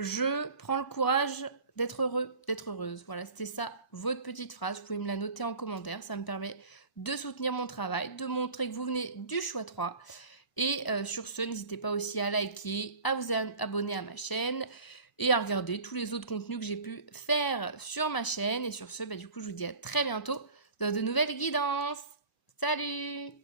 Je prends le courage d'être heureux, d'être heureuse. Voilà, c'était ça, votre petite phrase. Vous pouvez me la noter en commentaire. Ça me permet de soutenir mon travail, de montrer que vous venez du choix 3. Et sur ce, n'hésitez pas aussi à liker, à vous abonner à ma chaîne et à regarder tous les autres contenus que j'ai pu faire sur ma chaîne. Et sur ce, du coup, je vous dis à très bientôt dans de nouvelles guidances. Salut!